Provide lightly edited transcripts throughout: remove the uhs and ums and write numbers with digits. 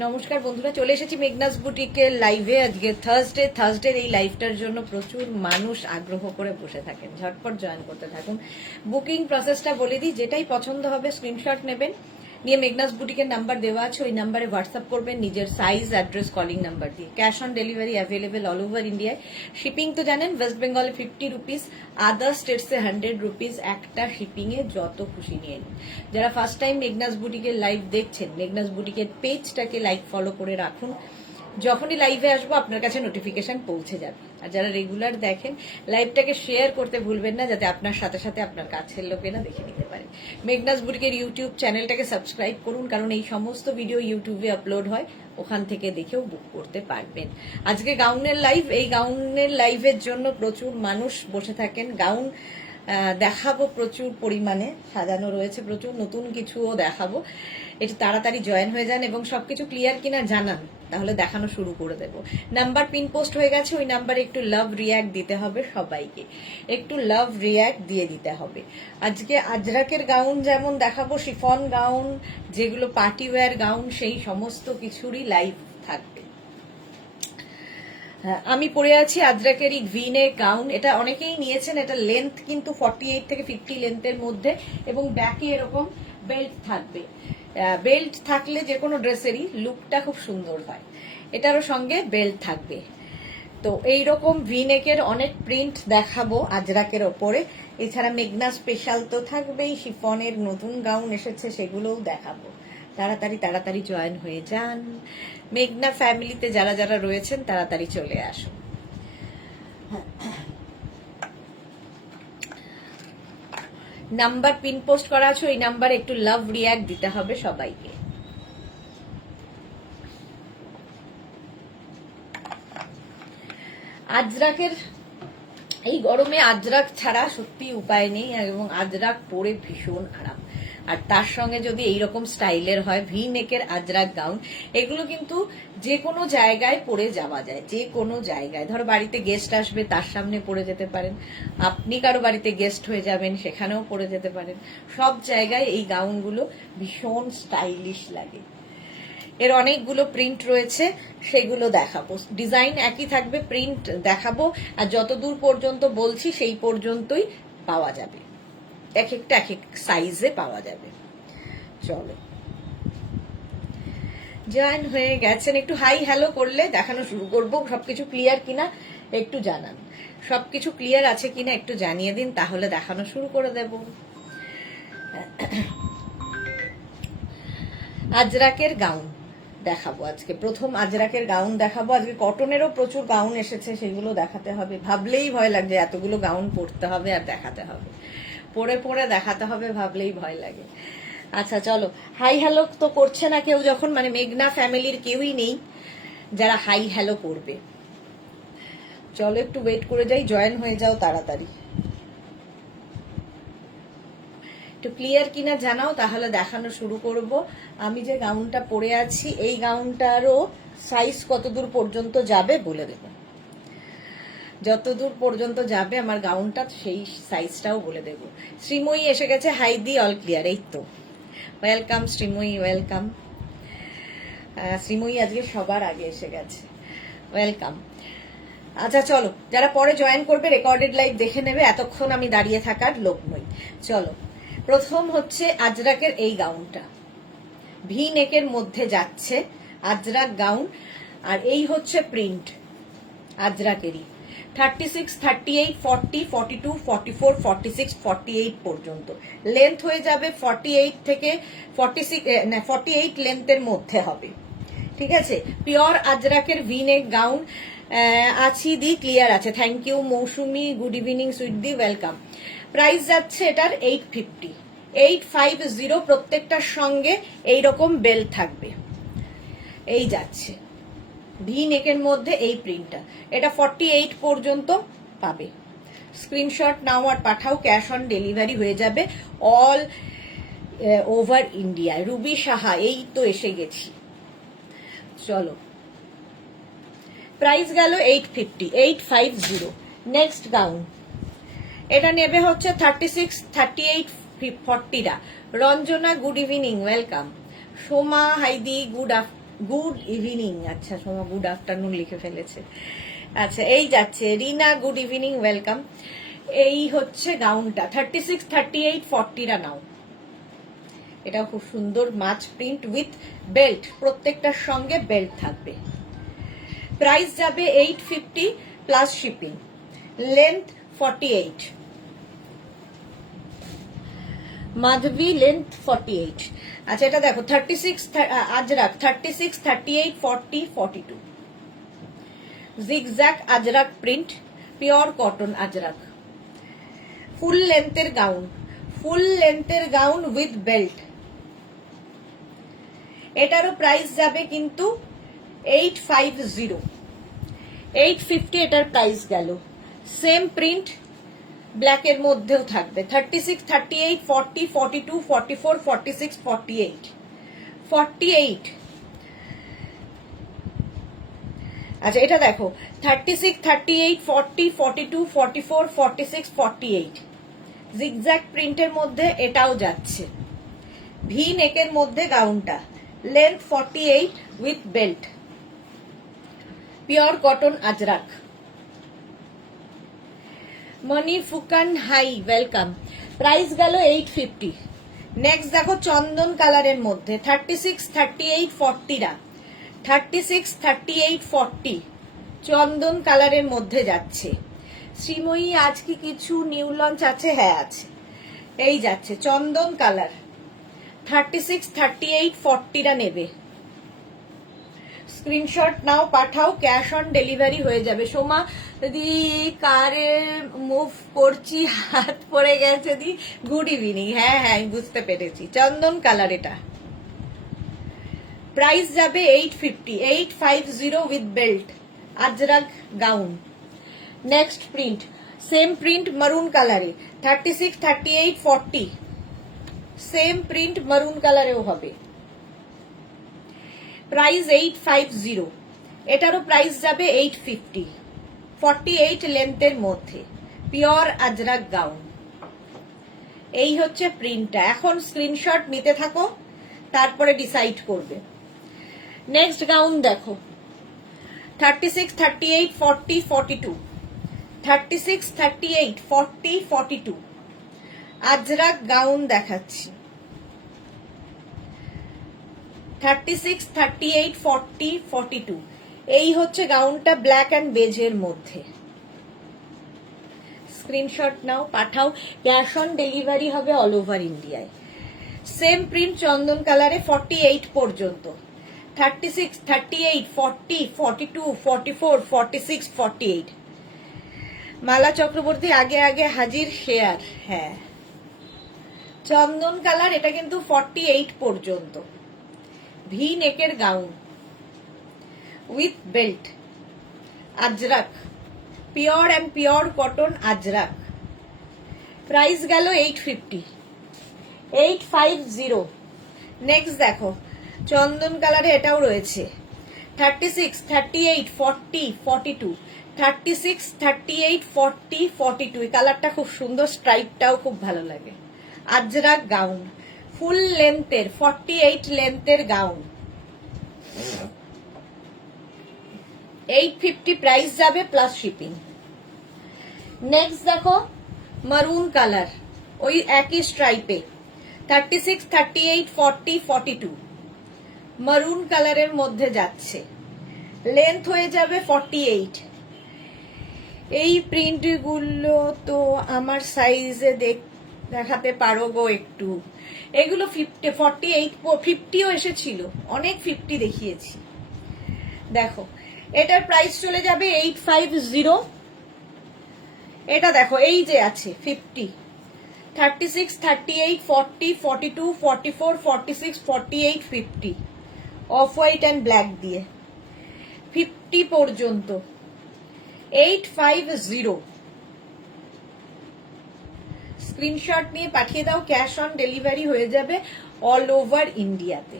নমস্কার বন্ধুরা, চলে এসেছি মেঘনাস বুটিকের লাইভে। আজকে থার্সডে এই লাইভটার জন্য প্রচুর মানুষ আগ্রহ করে বসে থাকেন। ঝটপট জয়েন করতে থাকুন। বুকিং প্রসেসটা বলে দিই, যেটাই পছন্দ হবে স্ক্রিনশট নেবেন, নিয়ে মেঘনাস বুটিকের নাম্বার দেওয়া আছে, ওই নাম্বারে হোয়াটসঅ্যাপ করবেন নিজের সাইজ, অ্যাড্রেস, কলিং নাম্বার দিয়ে। Cash on delivery available all over ইন্ডিয়ায়। শিপিং তো জানেন, ওয়েস্ট বেঙ্গলে 50 রুপিস, আদার স্টেটসে 100 রুপিস। একটা শিপিংয়ে যত খুশি নিয়ে নিন। যারা ফার্স্ট টাইম মেঘনাস বুটিকের লাইভ দেখছেন, মেঘনাস বুটিকের পেজটাকে লাইক ফলো করে রাখুন। যখনই লাইভে আসবো আপনার কাছে নোটিফিকেশন পৌঁছে যাবে। আর যারা রেগুলার দেখেন, লাইভটাকে শেয়ার করতে ভুলবেন না, যাতে আপনার সাথে সাথে আপনার কাছের লোকেরা দেখে নিতে পারে। মেঘনাস বুটিকের ইউটিউব চ্যানেলটাকে সাবস্ক্রাইব করুন, কারণ এই সমস্ত ভিডিও ইউটিউবে আপলোড হয়, ওখান থেকে দেখেও বুক করতে পারবেন। আজকে গাউনের লাইভ, এই গাউনের লাইভের জন্য প্রচুর মানুষ বসে থাকেন। গাউন দেখাবো, প্রচুর পরিমাণে সাজানো রয়েছে, প্রচুর নতুন কিছুও দেখাবো। একটু তাড়াতাড়ি জয়েন হয়ে যান এবং সবকিছু ক্লিয়ার কিনা জানান, তাহলে দেখানো শুরু করে দেব। নাম্বার পিন পোস্ট হয়ে গেছে, ওই নাম্বারে একটু লাভ রিয়াক্ট দিতে হবে সবাইকে, একটু লাভ রিয়াক্ট দিয়ে দিতে হবে। আজকে আজরাকের গাউন যেমন দেখাবো, শিফন গাউন, যেগুলো পার্টি ওয়্যার গাউন, সেই সমস্ত কিছুরই লাইভ থাকবে। আমি পরে আছি আজরাকেরই গ্রিনের গাউন। এটা অনেকেই নিয়েছেন। এটা লেন্থ কিন্তু 48 থেকে 50 লেন্থের মধ্যে, এবং ব্যাকে এরকম বেল্ট থাকবে। বেল্ট থাকলে যে কোনো ড্রেসেরই লুকটা খুব সুন্দর হয়। এটারও সঙ্গে বেল্ট থাকবে। তো এইরকম ভিনেকের অনেক প্রিন্ট দেখাবো আজরাকের ওপরে। এছাড়া মেঘনা স্পেশাল তো থাকবেই, শিফনের নতুন গাউন এসেছে, সেগুলোও দেখাবো। তাড়াতাড়ি জয়েন হয়ে যান। মেঘনা ফ্যামিলিতে যারা যারা রয়েছেন তাড়াতাড়ি চলে আসুন। নাম্বার পিন পোস্ট করা আছে, ওই নাম্বারে একটু লাভ রিয়াক্ট দিতে হবে সবাইকে। আজরাকের এই গরমে আজরাক ছাড়া সত্যি উপায় নেই, এবং আজরাক পরে ভীষণ আরাম। আর তার সঙ্গে যদি এইরকম স্টাইলের হয় ভি নেকের আজরাক গাউন, এগুলো কিন্তু যে কোনো জায়গায় পরে যাওয়া যায়। যে কোনো জায়গায়, ধরো বাড়িতে গেস্ট আসবে, তার সামনে পরে যেতে পারেন। আপনি কারো বাড়িতে গেস্ট হয়ে যাবেন, সেখানেও পরে যেতে পারেন। সব জায়গায় এই গাউনগুলো ভীষণ স্টাইলিশ লাগে। এর অনেকগুলো প্রিন্ট রয়েছে, সেগুলো দেখাবো। ডিজাইন একই থাকবে, প্রিন্ট দেখাবো। আর যতদূর পর্যন্ত বলছি সেই পর্যন্তই পাওয়া যাবে, এক একটা এক এক সাইজে পাওয়া যাবে। চলো, জয়েন হয়ে গেছেন, একটু হাই হ্যালো করলে দেখানো শুরু করবো। সবকিছু ক্লিয়ার কিনা একটু জানান, সবকিছু ক্লিয়ার আছে কিনা একটু জানিয়ে দিন, তাহলে দেখানো শুরু করে দেব। আজরাকের গাউন দেখাবো আজকে, প্রথম আজরাকের গাউন দেখাবো। আজকে কটনেরও প্রচুর গাউন এসেছে, সেগুলো দেখাতে হবে। ভাবলেই ভয় লাগছে এতগুলো গাউন পরতে হবে আর দেখাতে হবে, পরে পরে দেখাতে হবে, ভাবলেই ভয় লাগে। আচ্ছা চলো, হাই হ্যালো তো করছে না কেউ, যখন মানে মেঘনা ফ্যামিলির কেউই নেই যারা হাই হ্যালো করবে। চলো একটু ওয়েট করে যাই, জয়েন হয়ে যাও তাড়াতাড়ি। একটু ক্লিয়ার কিনা জানাও, তাহলে দেখানো শুরু করব। আমি যে গাউনটা পরে আছি, এই গাউনটারও সাইজ কতদূর পর্যন্ত যাবে বলে দেব। যতদূর পর্যন্ত যাবে আমার গাউনটা, সেই সাইজটাও বলে দেব। শ্রীময়ী এসে গেছে, হাই দি, অল ক্লিয়ার। এই তো, ওয়েলকাম শ্রীময়ী, ওয়েলকাম। শ্রীময়ী আজকে সবার আগে এসে গেছে, ওয়েলকাম। আচ্ছা চলো, যারা পরে জয়েন করবে রেকর্ডেড লাইভ দেখে নেবে, এতক্ষণ আমি দাঁড়িয়ে থাকার লোক নই। চলো, প্রথম হচ্ছে আজরাকের এই গাউনটা, ভি নেকের মধ্যে যাচ্ছে আজরাক গাউন। আর এই হচ্ছে প্রিন্ট আজরাকেরই, 36, 38, 40, 42, 44, 46, 48 পর্যন্ত লেন্থ হয়ে যাবে। 48 থেকে 46, 48 লেন্থের মধ্যে হবে, ঠিক আছে। পিওর আজরাকের ভি নেক গাউন। আছি দি, ক্লিয়ার আছে, thank you Moushumi, good evening sweet দি, ওয়েলকাম। প্রাইস যাচ্ছে এটার 850, 850। প্রত্যেকটার সঙ্গে এইরকম বেল্ট থাকবে। এই যাচ্ছে ভি নেকের মধ্যে এই প্রিন্টটা, এটা 48 পর্যন্ত পাবে। স্ক্রিনশট নাও আর পাঠাও, ক্যাশ অন ডেলিভারি হয়ে যাবে all over India. Ruby Saha, এই তো এসে গেছি। চলো, প্রাইস গেল 850, 850। নেক্সট গাউন, এটা নেবে হচ্ছে 36, 38, 40টা। Ranjana, good evening, welcome. Soma, হাইদি, গুড গুড ইভিনিং। আচ্ছা সোমা গুড আফটারনুন লিখে ফেলেছে। আচ্ছা এই যাচ্ছে রিনা, গুড ইভিনিং, ওয়েলকাম। এই হচ্ছে গাউনটা 36, 38, 40টা নাও। এটা খুব সুন্দর মাছ প্রিন্ট উইথ বেল্ট, প্রত্যেকটার সঙ্গে বেল্ট থাকবে। প্রাইস যাবে 850 plus shipping. Length 48, Madhavi length 48। আচ্ছা এটা দেখো 36 Ajrak 36, 38, 40, 42 zigzag Ajrak print, pure cotton Ajrak, full লেন্থের গাউন, ফুল লেন্থের গাউন উইথ বেল্ট। এটারও প্রাইস যাবে কিন্তু 850, 850 এটার প্রাইস গেল। সেম প্রিন্ট ব্ল্যাকের মধ্যেও থাকবে। 36, 38, 40, 42, 44, 46, 48, 48। আচ্ছা এটা দেখো 36, 38, 40, 42, 44, 46, 48 জিগজ্যাগ প্রিন্টের মধ্যে এটাও যাচ্ছে। ভি নেকের মধ্যে গাউনটা, length 48 with belt, pure cotton Ajrak. Moni Phukan hi, welcome. Price গেল 850। নেক্সট দেখো চন্দন কালারের মধ্যে 36, 38, 40রা, 36, 38, 40 চন্দন কালারের মধ্যে যাচ্ছে। শ্রীময়ী আজ কি কিছু নিউ লঞ্চ আছে? হ্যাঁ আছে, এই যাচ্ছে চন্দন কালার 36, 38, 40রা নেবে। স্ক্রিনশট নাও, পাঠাও, ক্যাশ অন ডেলিভারি হয়ে যাবে। সোমা দি কারে মুভ করছি, হাত পড়ে গেছে দি, গুড ইভিনিং। হ্যাঁ হ্যাঁ আমি বুঝতে পেরেছি, চন্দন কালার এটা। প্রাইস যাবে 850, 850 with belt, Ajrak gown. Next print, same print মারুন কালারে 36, 38, 40 সেম প্রিন্ট মারুন কালারেও হবে। প্রাইস 850, এটারও প্রাইস যাবে 850, 48 লেন্থের মধ্যে, পিওর আজরাক গাউন। এই হচ্ছে প্রিন্টটা। এখন স্ক্রিনশট নিতে থাকো, তারপরে ডিসাইড করবে। নেক্সট গাউন দেখো 36, 38, 40, 42, 36, 38, 40, 42 আজরাক গাউন দেখাচ্ছি। 36, 38, 40, 42 এই হচ্ছে গাউনটা, ব্ল্যাক অ্যান্ড বেজের মধ্যে। স্ক্রিনশট নাও, পাঠাও, ক্যাশ অন ডেলিভারি হবে অল ওভার ইন্ডিয়ায়। সেম প্রিন্ট চন্দন কালারে 48 পর্যন্ত, 36, 38, 40, 42, 44, 46, 48 মালা চক্রবর্তী আগে আগে হাজির, শেয়ার। হ্যাঁ চন্দন কালার, এটা কিন্তু 48 পর্যন্ত। ভি নেকের gown with belt, Ajrak, pure and pure cotton Ajrak. Price গেল 850, 850। নেক্সট দেখো চন্দন কালারে এটাও রয়েছে 36, 38, 40, 42, 36, 38, 40, 42 এই কালারটা খুব সুন্দর, স্ট্রাইপটাও খুব ভালো লাগে। Ajrak gown, full লেন্থের 48 লেন্থের gown, 850 price যাবে প্লাস শিপিং। নেক্সট দেখো মারুন কালার, ওই একই স্ট্রাইপে 36, 38, 40, 42 মারুন কালারের মধ্যে যাচ্ছে। লেন্থ হয়ে যাবে 48। এই প্রিন্টগুলো তো আমার সাইজে দেখাতে পারো গো একটু। এগুলো 48, 50ও এসেছিল, অনেক 50 দেখিয়েছি। দেখো এটার প্রাইস চলে যাবে 850। এটা দেখো এই যে আছে 50, 36, 38, 40, 42, 44, 46, 48, 50 অফ হোয়াইট অ্যান্ড ব্ল্যাক দিয়ে 50 পর্যন্ত, 850। স্ক্রিনশট নিয়ে পাঠিয়ে দাও, ক্যাশ অন ডেলিভারি হয়ে যাবে অল ওভার ইন্ডিয়াতে।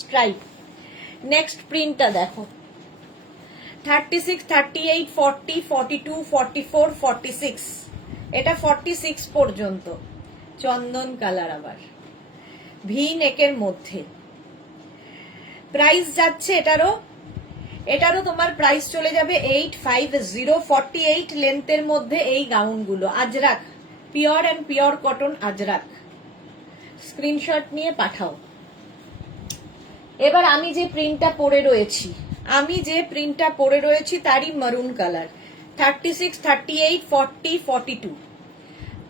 স্ট্রাইপ। নেক্সট প্রিন্টটা দেখো 36, 38, 40, 42, 44, 46 এটা 46 পর্যন্ত, চন্দন কালার আবার, ভি নেকের মধ্যে। প্রাইস যাচ্ছে এটারও তোমার প্রাইস চলে যাবে 850। 48 লেন্থের মধ্যে এই গাউনগুলো Ajrak, pure and pure cotton Ajrak. Screenshot নিয়ে পাঠাও। এবার আমি যে প্রিন্টটা পরে রয়েছি তারই মারুন কালার। 36, 38, 40, 42,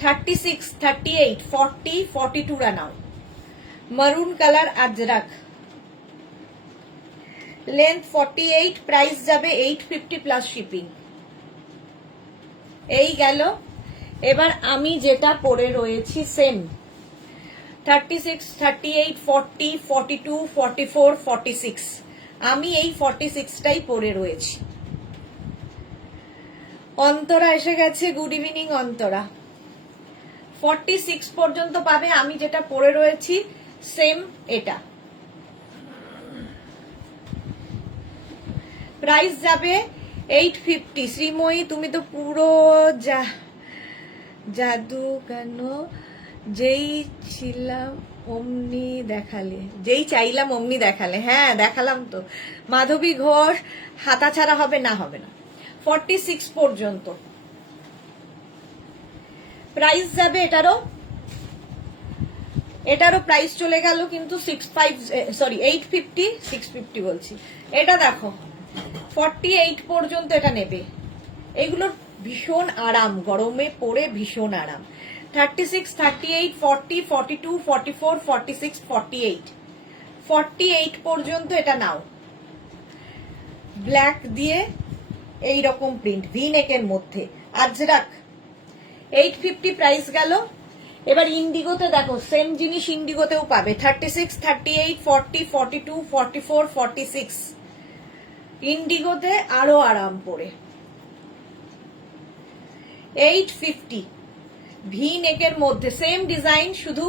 36, 38, 40, 42 রা নাও। মারুন কালার আজরাক, লেন্থ 48, প্রাইস যাবে 850 প্লাস শিপিং। এই গেল। এবার আমি যেটা পরে রয়েছি সেম 36, 38, 40, 42, 44, 46, আমি এই 46টাই পরে রয়েছি। অন্তরা এসে গেছে, গুড ইভিনিং অন্তরা। 46 পর্যন্ত পাবে, আমি যেটা পরে রয়েছি সেম এটা। প্রাইস যাবে 850। শ্রীময়ী তুমি তো পুরো জাদু কেন, যেই চাইলাম অমনি দেখালে। হ্যাঁ দেখালাম তো। মাধবী ঘোষ, হাতা ছাড়া হবে না? 46 পর্যন্ত প্রাইস যাবে। এটারও প্রাইস চলে গেল কিন্তু 850, 650 বলছি। এটা দেখো 48 পর্যন্ত এটা নেবে। এগুলোর ভীষণ আরাম, গরমে পরে ভীষণ আরাম। 36, 38, 40, 42, 44, 46, 48, 48 পর্যন্ত এটা নাও। ব্ল্যাক দিয়ে এই রকম প্রিন্ট, ভি নেকের মধ্যে আজরাক। 850 প্রাইস গেল। এবার ইন্ডিগোতে দেখো, সেম জিনিস ইন্ডিগোতেও পাবে। 36, 38, 40, 42, 44, 46, ইন্ডিগোতে আরো আরাম পরে। 850 ভি নেকের মধ্যে, সেম ডিজাইন, শুধু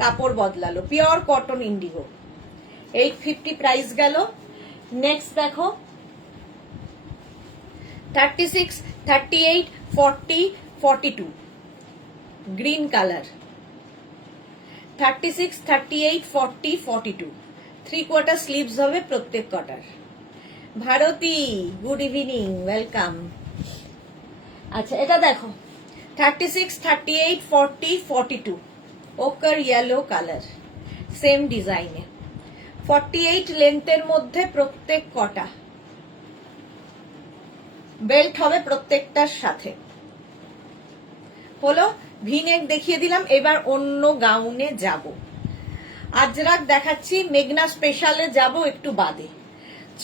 কাপড় বদলালো, পিওর কটন ইন্ডিগো। 850 প্রাইস গেল। নেক্সট দেখো 36, 38, 40, 42, গ্রিন কালার। 36, 38, 40, 42, 3/4 স্লিভস হবে প্রত্যেক কটার। Bharati good evening, welcome. আচ্ছা এটা দেখো 36, 38, 40, 42, ওকার ইয়েলো কালার, সেম ডিজাইনে। 48 লেন্থের মধ্যে প্রত্যেক কটা, বেল্ট হবে প্রত্যেকটার সাথে। হলো, ভিনেক দেখিয়ে দিলাম। এবার অন্য গাউনে যাব। আজরাক দেখাচ্ছি, মেঘনা স্পেশালে যাব একটু বাদে।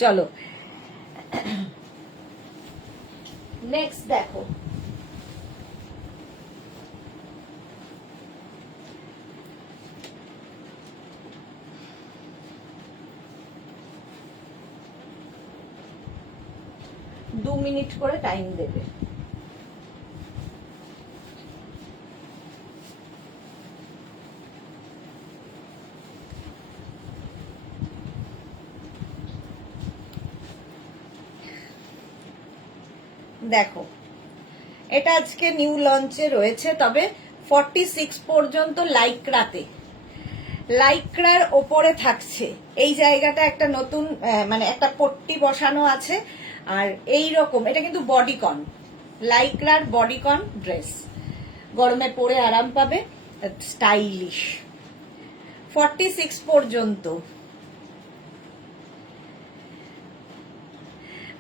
চলো নেক্সট দেখো, দু মিনিট করে টাইম দেবে। দেখো এটা আজকে নিউ লঞ্চে রয়েছে, তবে 46 পর্যন্ত লাইক্রার ওপরে থাকছে। এই জায়গাটা একটা নতুন মানে একটা পট্টি বসানো আছে। আর এই রকম, এটা কিন্তু বডিকন, লাইক্রার বডিকন ড্রেস, গরমে পরে আরাম পাবে, স্টাইলিশ। 46 পর্যন্ত।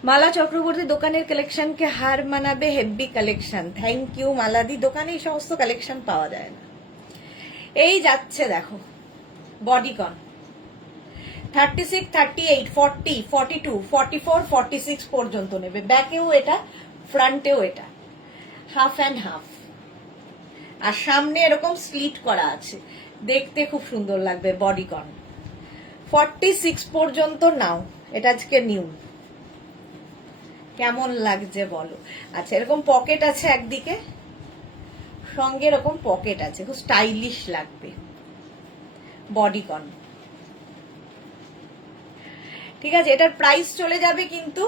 মালা চক্রবর্তী দোকানের কালেকশনকে হার মানাবে, হেভি কালেকশন। থ্যাংক ইউ মালাদি। দোকানে এই সমস্ত কালেকশন পাওয়া যায় না। এই যাচ্ছে দেখো বডিকন, 36, 38, 40, 42, 44, 46 পর্যন্ত নেবে। ব্যাকেও এটা, ফ্রন্টেও এটা, হাফ অ্যান্ড হাফ। আর সামনে এরকম স্লিট করা আছে, দেখতে খুব সুন্দর লাগবে। বডিকন 46 পর্যন্ত নাও। এটা আজকে নিউ। কেমন লাগছে বলো। আচ্ছা এরকম পকেট আছে একদিকে, সঙ্গে এরকম পকেট আছে, খুব স্টাইলিশ লাগবে। বডিকন, ঠিক আছে। এটার প্রাইস চলে যাবে, কিন্তু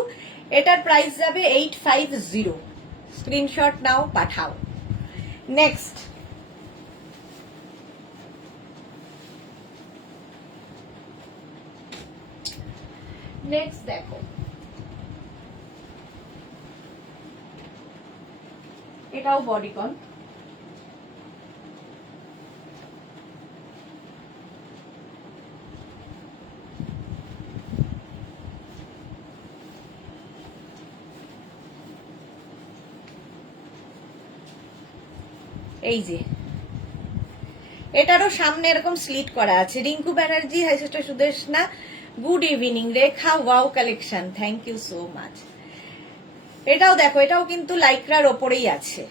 এটার প্রাইস যাবে 850। স্ক্রিনশট নাও, পাঠাও। নেক্সট নেক্সট দেখো, এটাও বডিকন, এই যে এটারও সামনে এরকম স্লিট করা আছে। Rinku Banerjee, hi sister Sudeshna, good evening. Rekha, wow collection, thank you so much. এটাও দেখো, এটাও কিন্তু লাইক্রার ওপরেই আছে,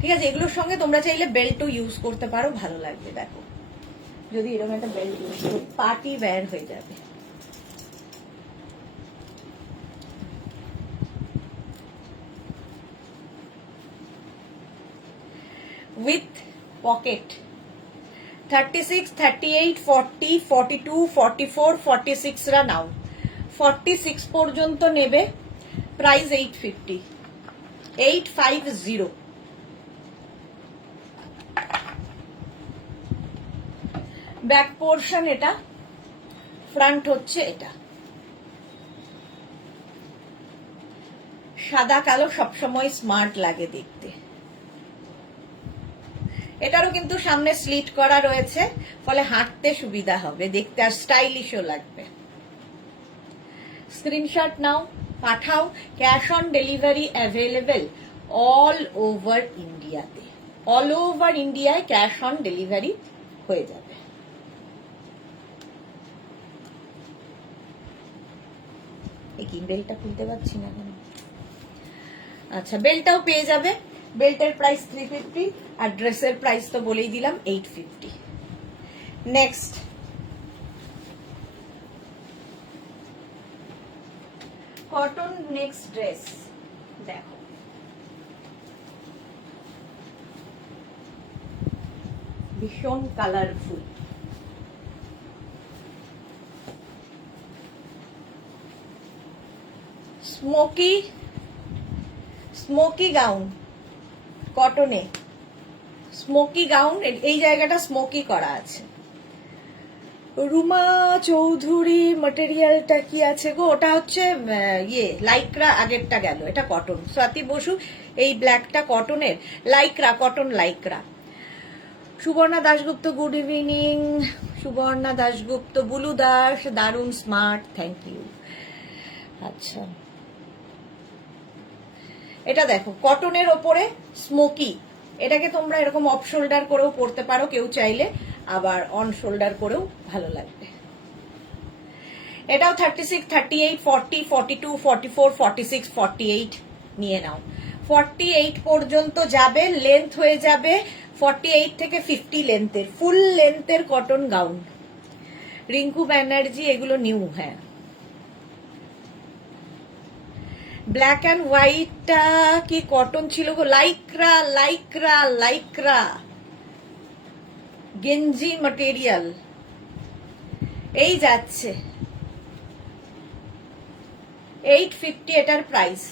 ঠিক আছে। এগুলোর সঙ্গে তোমরা চাইলে বেল্টও ইউজ করতে পারো, ভালো লাগবে। দেখো যদি এরকম একটা বেল্ট ইউজ করি, পার্টি ওয়্যার হয়ে যাবে। উইথ পকেট 36, 38, 40, 42, 44, 46 রা নাও। 46 পর্যন্ত নেবে, প্রাইস 850, 850। ব্যাক পোর্শন এটা, ফ্রন্ট হচ্ছে এটা। সাদা কালো সবসময় স্মার্ট লাগে দেখতে। এটারও কিন্তু সামনে স্লিট করা রয়েছে, ফলে হাঁটতে সুবিধা হবে, দেখতে আর স্টাইলিশও লাগবে। স্ক্রিনশট নাও, পাঠাও। Cash on delivery available all ওভার ইন্ডিয়াতে। অল ওভার ইন্ডিয়ায় ক্যাশ অন ডেলিভারি হয়ে যাবে। এই কি বেলটা খুলতে পারছি না কেন? আচ্ছা, বেলটাও পেয়ে যাবে। বেল্টের প্রাইস 350, আর ড্রেসের প্রাইস তো বলেই দিলাম 850। নেক্সট কটন নেক্সট ড্রেস দেখো, ভীষণ কালারফুল। স্মোকি গাউন, কটনে স্মোকি গাউন। এই জায়গাটা স্মোকি করা আছে। রুমা চৌধুরী, ম্যাটেরিয়ালটা কি আছে গো? ওটা হচ্ছে লাইক্রা, আগেরটা গেল, এটা কটন। স্বাতি বসু, এই ব্ল্যাকটা কটনের, lycra, cotton lycra. Suborna Dasgupta, good evening. Suborna Dasgupta, Bulu Das, দারুণ স্মার্ট, থ্যাংক ইউ। আচ্ছা, এটা দেখো কটনের ওপরে স্মোকি। এটাকে তোমরা এরকম অফ শোল্ডার করেও পরতে পারো কেউ চাইলে, আবার অন শোল্ডার করেও ভালো লাগবে। এটাও 36, 38, 40, 42, 44, 46, 48 নিয়ে নাও। 48 পর্যন্ত যাবে, লেন্থ হয়ে যাবে 48 থেকে 50 লেন্থের, ফুল লেন্থের কটন গাউন। রিঙ্কু ব্যানার্জি, এগুলো নিউ। হ্যাঁ, ব্ল্যাক অ্যান্ড হোয়াইটটা কি কটন ছিল গো? লাইক্রা, লাইক্রা, লাইক্রা গেঞ্জি ম্যাটেরিয়াল। এই যাচ্ছে 850 এটার প্রাইস।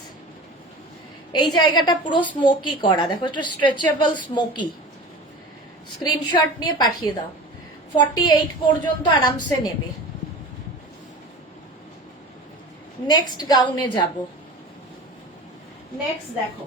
এই জায়গাটা পুরো স্মোকি করা, দেখো একটা স্ট্রেচেবল স্মোকি। স্ক্রিনশট নিয়ে পাঠিয়ে দাও। 48 পর্যন্ত আরামসে নেবে। নেক্সট গাউনে যাব। নেক্সট দেখো,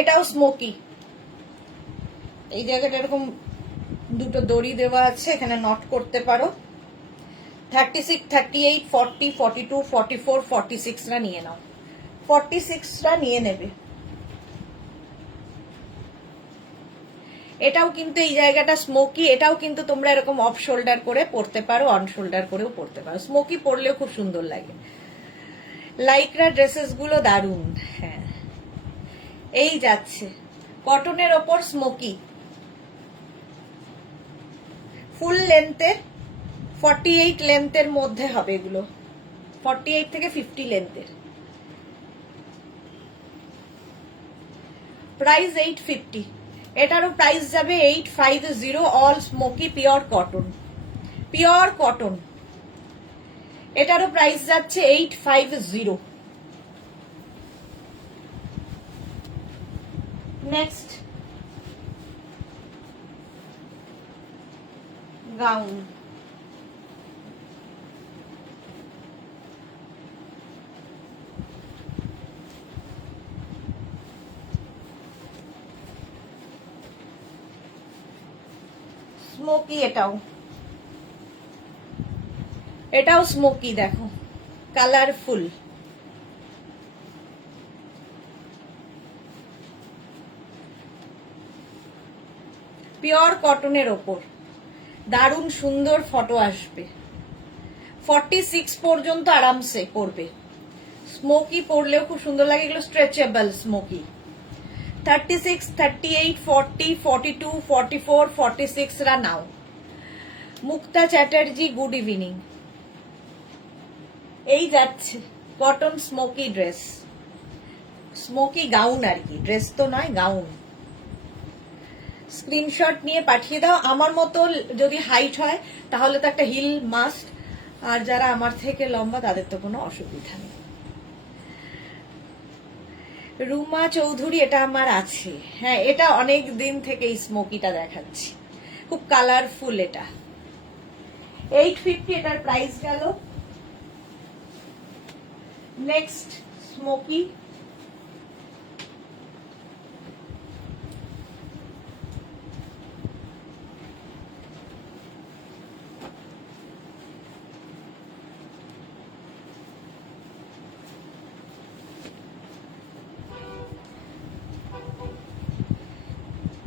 এটাও স্মোকি। এই জায়গাটা এরকম দুটো দড়ি দেওয়া আছে, এখানে নট করতে পারো। 36, 38, 40, 42, 44, 46 রা নিয়ে নাও। 46 রা নিয়ে নেবে। এটাও কিন্তু এই জায়গাটা স্মোকি। এটাও কিন্তু তোমরা এরকম অফ শোল্ডার করে পরতে পারো, অন শোল্ডার করেও পরতে পারো। স্মোকি পরলেও খুব সুন্দর লাগে। লাইক্রা ড্রেসেস গুলো দারুন। হ্যাঁ, এই যাচ্ছে কটনের ওপর স্মোকি, ফুল লেন্থের 48 লেন্থের মধ্যে হবে এগুলো, 48 থেকে 50 লেন্থের। প্রাইস 850। এটারও প্রাইস যাবে 850। All smoky pure cotton, pure cotton. এটারও প্রাইস যাচ্ছে 850। Next gown, smoky. এটাও স্মোকি, দেখো কালারফুল। পিওর কটনের ওপর দারুণ সুন্দর ফটো আসবে। 46 পর্যন্ত আরামসে করবে। স্মোকি পরলেও খুব সুন্দর লাগে, এগুলো স্ট্রেচেবল স্মোকি। 36, 38, 40, 42, 44, 46 রা নাও। Mukta Chatterjee, good evening. এই যাচ্ছে cotton smoky dress, smoky gown আর কি, ড্রেস তো নয়, গাউন। স্ক্রিনশট নিয়ে পাঠিয়ে দাও। আমার মতো যদি হাইট হয় তাহলে তো একটা হিল মাস্ট, আর যারা আমার থেকে লম্বা তাদের তো কোনো অসুবিধা নেই। রুমা চৌধুরী, এটা আমার আছে। হ্যাঁ, এটা অনেক দিন থেকে এই স্মোকিটা দেখাচ্ছি, খুব কালারফুল। এটা 850, এটার প্রাইস গেল। নেক্সট স্মোকি,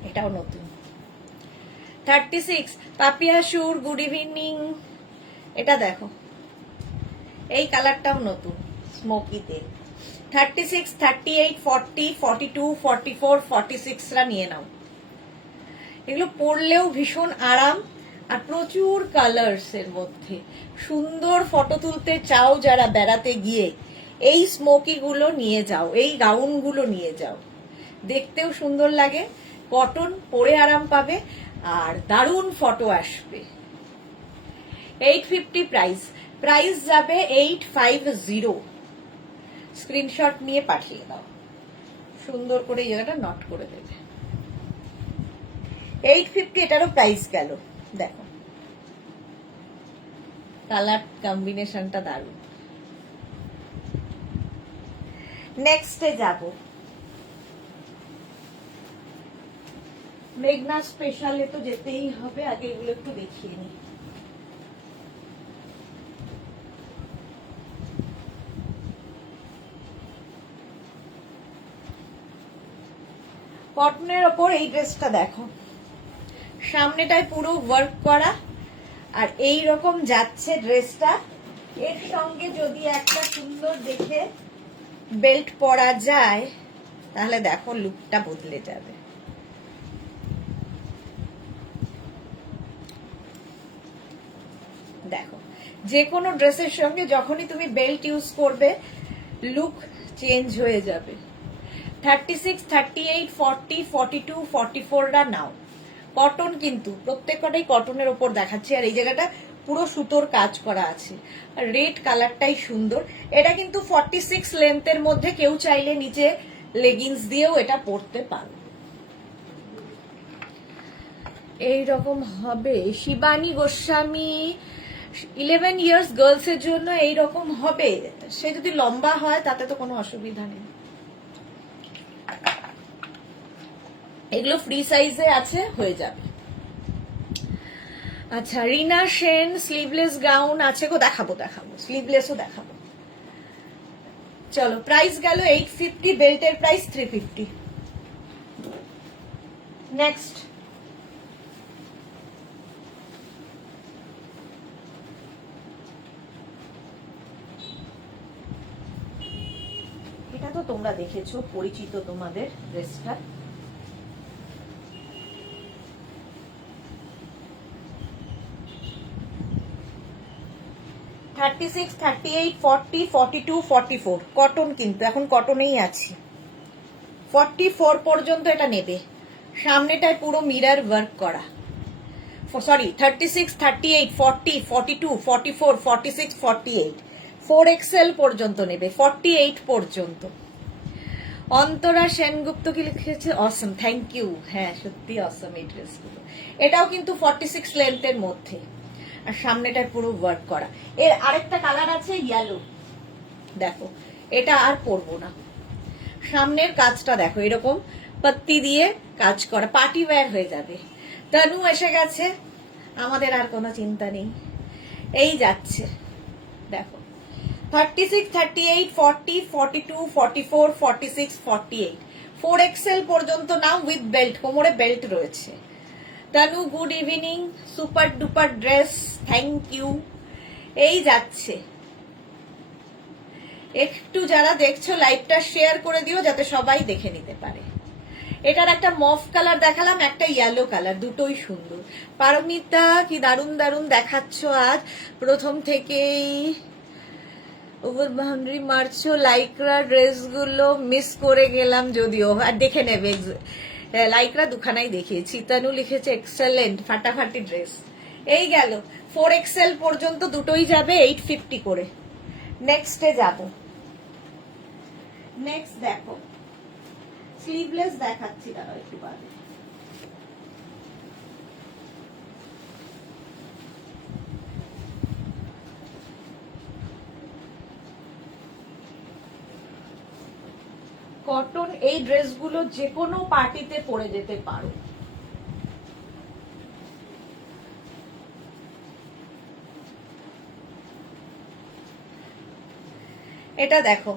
এটাও নতুন। 36, পাপিয়া সুর, গুড ইভিনিং। এটা দেখো, এই কালারটাও নতুন স্মোকিতে। 36, 38, 40, 42, 44, 46 রা নিয়ে নাও। এগুলো পরলেও ভীষণ আরাম আর প্রচুর কালার্স এর মধ্যে। সুন্দর ফটো তুলতে চাও যারা বেড়াতে গিয়ে, এই স্মোকি গুলো নিয়ে যাও, এই গাউন গুলো নিয়ে যাও। দেখতেও সুন্দর লাগে, কটন, পরে আরাম পাবে আর দারুণ ফটো আসবে। 850 প্রাইস, প্রাইস যাবে 850। স্ক্রিনশট নিয়ে পাঠিয়ে দাও, সুন্দর করে এই জায়গাটা নোট করে দেবে। 850, এটারও প্রাইস গেল। দেখো কালার কম্বিনেশনটা দারুণ। নেক্সটে যাব, মেঘনা স্পেশালে তো যেতেই হবে, আগে এগুলো একটু দেখিয়ে নিই। কটনের ওপর এই ড্রেসটা দেখো, সামনেটায় পুরো ওয়ার্ক করা আর এই রকম যাচ্ছে ড্রেসটা। এর সঙ্গে যদি একটা সুন্দর দেখে বেল্ট পরা যায় তাহলে দেখো লুকটা বদলে যাবে। দেখো যে কোনো ড্রেসের সঙ্গে যখনই তুমি বেল্ট ইউজ করবে লুক চেঞ্জ হয়ে যাবে। 36, 38, 40, 42, 44 রা নাও। কটন, কিন্তু প্রত্যেকটাই কটনের ওপর দেখাচ্ছি আর এই জায়গাটা পুরো সুতোর কাজ করা আছে। আর রেড কালারটাই সুন্দর। এটা কিন্তু 46 লেন্থের মধ্যে, কেউ চাইলে নিচে লেগিংস দিয়েও এটা পরতে পারো। এইরকম হবে। শিবানী গোস্বামী, 11 ইয়ার্স গার্লস এর জন্য এইরকম হবে। সে যদি লম্বা হয় তাতে তো কোনো অসুবিধা নেই। এগুলো ফ্রি সাইজে আছে, হয়ে যাবে। আচ্ছা, রিনা সেন, স্লিভলেস গাউন আছে গো, দেখাবো স্লিভলেসও দেখাবো। চলো, প্রাইস গেল 850, বেল্টের প্রাইস 350। নেক্সট এটা তো তোমরা দেখেছো, পরিচিত তোমাদের ড্রেসটা। 36, 38, 40, 42, 44 কটন, কিন্তু এখন কটনেই আছি। 44 পর্যন্ত এটা নেবে। সামনেটায় পুরো মিরর ওয়ার্ক করা, সরি 36, 38, 40, 42, 44, 46, 48, 4XL পর্যন্ত নেবে, 48 পর্যন্ত। অন্তরা সেনগুপ্ত কি লিখেছে, অসম, থ্যাংক ইউ। হ্যাঁ সত্যি অসম এই ড্রেসগুলো। এটাও কিন্তু 46 লেন্থের মধ্যে, আর সামনেটায় পুরো ওয়ার্ক করা। এর আরেকটা কালার আছে ইয়েলো, দেখো এটা আর পরবো না। সামনের কাজটা দেখো, এরকম পাত্তি দিয়ে কাজ করা, পার্টি ওয়্যার হয়ে যাবে। তনু এসে গেছে, আমাদের আর কোনো চিন্তা নেই। এই যাচ্ছে দেখো, 36, 38, 40, 42, 44, 46, 48, 4XL পর্যন্ত নাও উইথ বেল্ট, কোমরে বেল্ট রয়েছে। Tanu good evening, super duper dress, thank you. এই যাচ্ছে, একটু যারা দেখছো লাইভটা শেয়ার করে দিও যাতে সবাই দেখে নিতে পারে। এটার একটা মফ কালার দেখালাম, একটা ইয়েলো কালার, দুটোই সুন্দর। পারমিতা কি দারুণ দারুণ দেখাচ্ছ আজ, প্রথম থেকেই ওভার বাউন্ডারি মারছো। লাইক্রা ড্রেসগুলো মিস করে গেলাম যদিও, আর দেখে নেবে, লাইক্রা দুখানাই দেখিয়েছি। তনু লিখেছে এক্সেলেন্ট, ফাটাফাটি ড্রেস। এই গেল 4XL পর্যন্ত দুটোই যাবে 850 করে। নেক্সটে যাব। নেক্সট দেখো, স্লিভলেস দেখাচ্ছি, দাঁড়াও একটু বাদে। কটন এই ড্রেসগুলো যে কোনো পার্টিতে পরে যেতে পারো। এটা দেখো,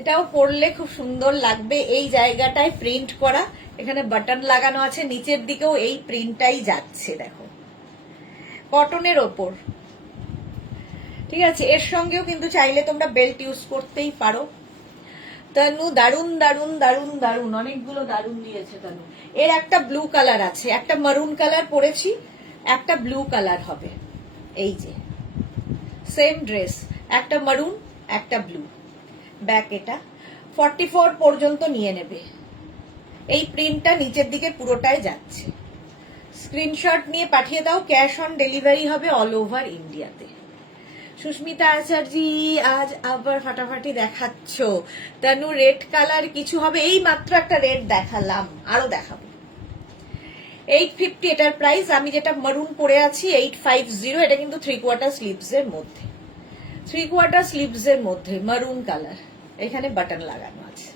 এটাও পরলে খুব সুন্দর লাগবে। এই জায়গাটায় প্রিন্ট করা, এখানে বাটন লাগানো আছে, নিচের দিকেও এই প্রিন্টটাই যাচ্ছে দেখো, কটনের ওপর। ঠিক আছে, এর সঙ্গেও কিন্তু চাইলে তোমরা বেল্ট ইউজ করতেই পারো। তনু দারুন দারুন দারুন দারুন, অনেকগুলো দারুন দিয়েছে তনু। এর একটা ব্লু কালার আছে, একটা মারুন কালার পরেছি, একটা ব্লু কালার হবে। এই যে সেম ড্রেস, একটা মারুন একটা ব্লু, ব্যাক। এটা 44 পর্যন্ত নিয়ে নেবে। এই প্রিন্টটা নিচের দিকে পুরোটাই যাচ্ছে। স্ক্রিনশট নিয়ে পাঠিয়ে দাও, ক্যাশ অন ডেলিভারি হবে অল ওভার ইন্ডিয়াতে। সুস্মিতা আচার্যি আজ আবার ফাটাফাটি দেখাচ্ছ। তনু রেড কালার কিছু হবে, এই মাত্র একটা রেড দেখালাম, আরো দেখাবো। 850 এটার প্রাইস। আমি যেটা মারুন পরে আছি 850, এটা কিন্তু 3/4 স্লিভস এর মধ্যে, 3/4 স্লিভস এর মধ্যে মারুন কালার, এখানে বাটন লাগানো আছে।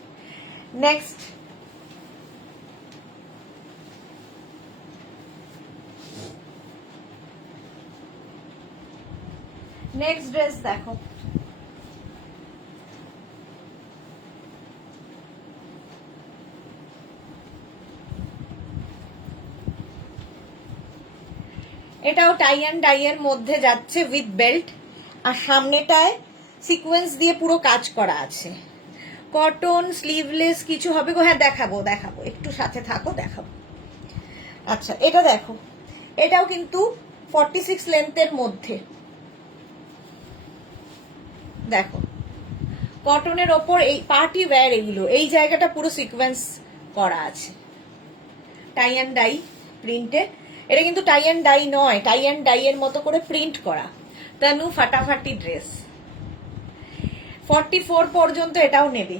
নেক্সট ড্রেস দেখো, এটাও টাই অ্যান্ড ডাই এর মধ্যে যাচ্ছে উইথ বেল্ট, আর সামনেটায় সিকোয়েন্স দিয়ে পুরো কাজ করা আছে। কটন স্লিভলেস কিছু হবে গো, হ্যাঁ দেখাবো দেখাবো, একটু সাথে থাকো দেখাবো। আচ্ছা এটা দেখো, এটাও কিন্তু 46 লেন্থের মধ্যে, দেখো কটনের ওপর এই পার্টি ওয়্যার, এগুলো এই জায়গাটা পুরো সিকোয়েন্স করা আছে, টাই অ্যান্ড ডাই প্রিন্টে। এটা কিন্তু টাই অ্যান্ড ডাই নয়, টাই অ্যান্ড ডাই এর মতো করে প্রিন্ট করা। তনু ফাটাফাটি ড্রেস। 44 পর্যন্ত এটাও নেবে,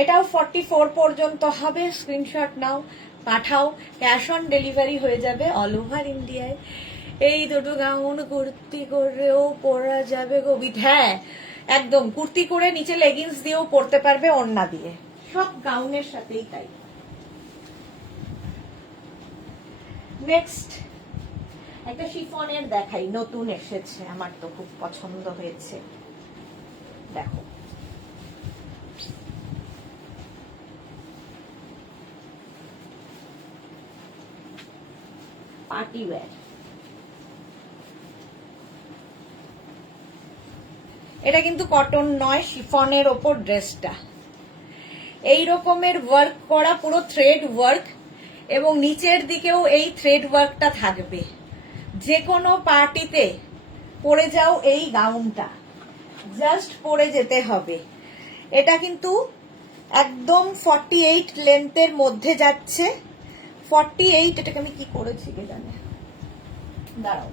এটাও 44 পর্যন্ত হবে। স্ক্রিনশট নাও, পাঠাও, ক্যাশ অন ডেলিভারি হয়ে যাবে অল ওভার ইন্ডিয়ায়। এই দুটো গাউন কুর্তি করেও পরা যাবে গো, হ্যাঁ একদম কুর্তি করে নিচে লেগিংস দিয়েও পরতে পারবে, ওড়না দিয়ে, সব গাউনের সাথেই তাই। নেক্সট একটা শিফনের দেখাই, নতুন এসেছে, আমার তো খুব পছন্দ হয়েছে, দেখো পার্টি ওয়্যার। এটা কিন্তু কটন নয়, শিফনের ওপর ড্রেসটা এই রকমের ওয়ার্ক করা, পুরো থ্রেড ওয়ার্ক, এবং নিচের দিকেও এই থ্রেড ওয়ার্কটা থাকবে। যে কোনো পার্টিতে পরে যাও এই গাউনটা, জাস্ট পরে যেতে হবে। এটা কিন্তু একদম 48 লেন্থের মধ্যে যাচ্ছে। 48, এটাকে আমি কি করেছি কে জানে, দাঁড়াও,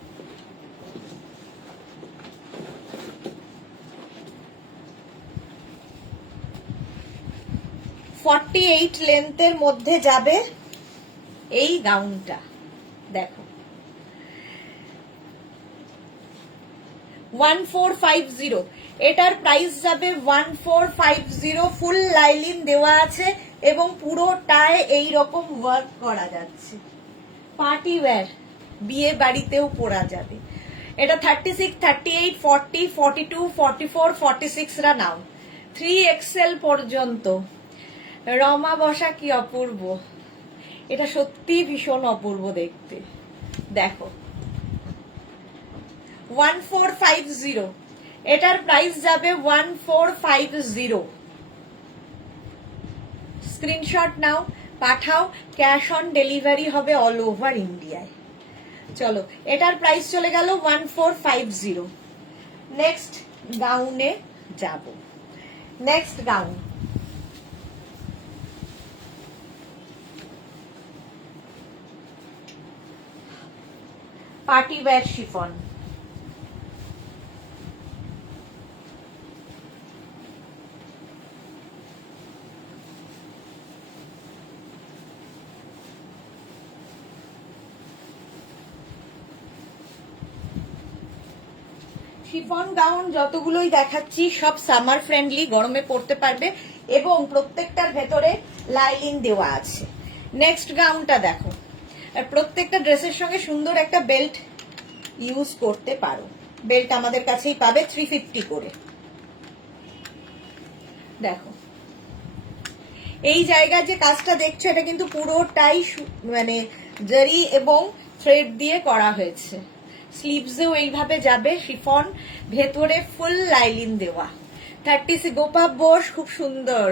লেন্থের মধ্যে যাবে এই গাউনটা। দেখো 1450, এটার প্রাইস যাবে 1450। ফুল লাইলিন দেওয়া আছে এবং পুরোটায় এই রকম ওয়ার্ক করা যাচ্ছে। পার্টি ওয়্যার, বিয়ে বাড়িতেও পরা যাবে। এটা 36, 38, 40, 42, 44, 46 রা নাও, 3XL পর্যন্ত। রমা বসা কি অপূর্ব, এটা সত্যি ভীষণ অপূর্ব দেখতে। দেখো 1450, এটার প্রাইস যাবে 1450। স্ক্রিনশট নাও, পাঠাও, ক্যাশ অন ডেলিভারি হবে অল ওভার ইন্ডিয়ায়। চলো, এটার প্রাইস চলে গেল 1450। নেক্সট গাউনে যাব। Next gown, party wear chiffon. Chiffon gown যতগুলোই দেখাচ্ছি সব সামার ফ্রেন্ডলি, গরমে পরতে পারবে এবং প্রত্যেকটার ভেতরে লাইলিন দেওয়া আছে। নেক্সট গাউনটা দেখো, আর প্রত্যেকটা ড্রেসের সঙ্গে সুন্দর একটা বেল্ট ইউজ করতে পারো। বেল্ট আমাদের কাছেই পাবে 350 করে। দেখো এই জায়গায় যে কাজটা দেখছো এটা কিন্তু পুরোটাই মানে জারি এবং থ্রেড দিয়ে করা হয়েছে। স্লিভসেও এইভাবে যাবে শিফন, ভেতরে ফুল লাইলিন দেওয়া। 36 গোপা বোস, খুব সুন্দর।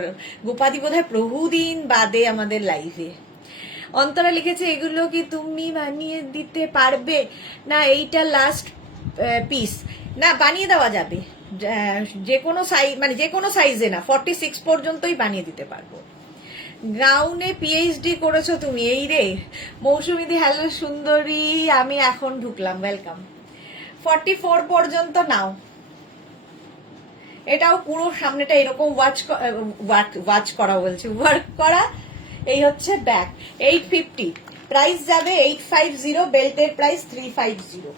গোপাদি বোধহয় বহুদিন বাদে আমাদের লাইভে। অন্তরা লিখেছে এগুলো কি তুমি বানিয়ে দিতে পারবে? না, এইটা লাস্ট পিস, না বানিয়ে দেওয়া যাবে যে কোনো সাইজ, মানে যে কোনো সাইজে না, 46 পর্যন্তই বানিয়ে দিতে পারবো। গাউনে পিএইচডি করেছো তুমি, এই রে মৌসুমিদি, হ্যালো সুন্দরী, আমি এখন ঢুকলাম, ওয়েলকাম। 44 পর্যন্ত নাও। এটাও পুরো সামনেটা এরকম ওয়াচ করা বলছে, ওয়ার্ক করা। এই হচ্ছে ব্যাক। 850, প্রাইস যাবে 850, বেল্টের প্রাইস 350।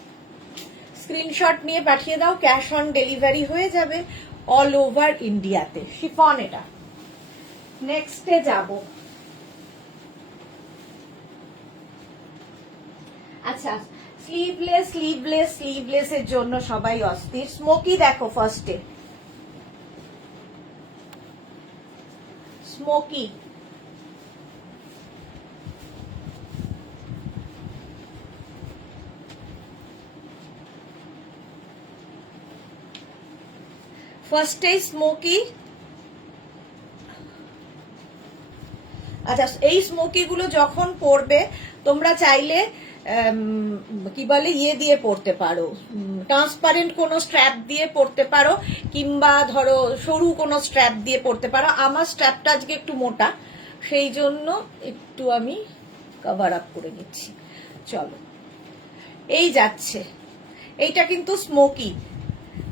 স্ক্রিনশট নিয়ে পাঠিয়ে দাও, ক্যাশ অন ডেলিভারি হয়ে যাবে অল ওভার ইন্ডিয়াতে। শিফন এটা। নেক্সটে যাব। আচ্ছা, স্লিভলেস এর জন্য সবাই অস্থির। স্মোকি দেখো ফার্স্টে, স্মোকি ফার্স্টে স্মোকি। আচ্ছা, এই স্মোকি গুলো যখন পরবে তোমরা চাইলে কি বলে ইয়ে দিয়ে পরতে পারো, ট্রান্সপারেন্ট কোনো স্ট্র্যাপ দিয়ে পরতে পারো, কিংবা ধরো সরু কোনো স্ট্র্যাপ দিয়ে পরতে পারো। আমার স্ট্র্যাপটা আজকে একটু মোটা, সেই জন্য একটু আমি কভার আপ করে নিচ্ছি। চলো, এই যাচ্ছে। এইটা কিন্তু স্মোকি,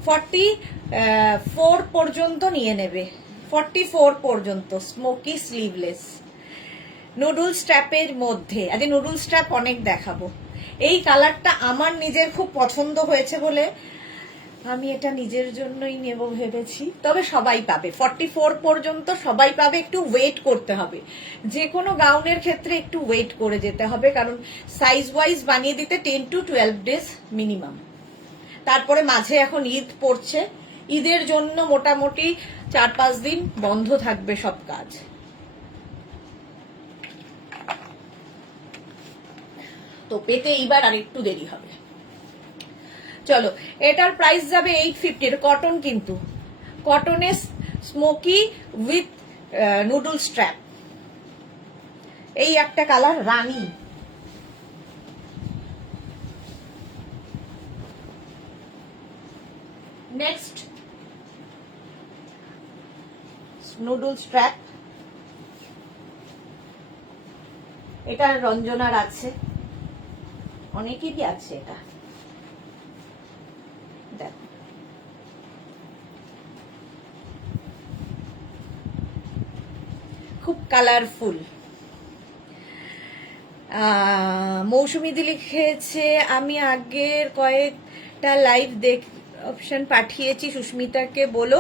44 পর্যন্ত নিয়ে নেবে, 44 পর্যন্ত স্মোকি স্লিভলেস নুডল স্ট্র্যাপের মধ্যে। আজকে নুডল স্ট্র্যাপ অনেক দেখাবো। এই কালারটা আমার নিজের খুব পছন্দ হয়েছে বলে আমি এটা নিজের জন্যই নেব ভেবেছি। তবে সবাই পাবে, 44 পর্যন্ত সবাই পাবে। একটু ওয়েট করতে হবে, যে কোনো গাউনের ক্ষেত্রে একটু ওয়েট করে যেতে হবে, কারণ সাইজ ওয়াইজ বানিয়ে দিতে 10 to 12 ডেজ মিনিমাম। তারপরে মাঝে এখন ঈদ পড়ছে, ঈদের জন্য মোটামুটি 4-5 দিন বন্ধ থাকবে সব কাজ। তো পেতে এইবার আর একটু দেরি হবে। চলো, এটার প্রাইস যাবে 850। এটা কটন, কিন্তু কটনের স্মোকি উইথ নুডল স্ট্র্যাপ। এই একটা কালার রানী, নেক্সট নুডল স্ট্র্যাপ, এটা রঞ্জনার আছে, অনেকেরই আছে এটা। দেখো খুব কালারফুল। মৌসুমীদি লিখেছে আমি আগের কয়েকটা লাইভ অপশন পাঠিয়েছি, সুস্মিতাকে বলো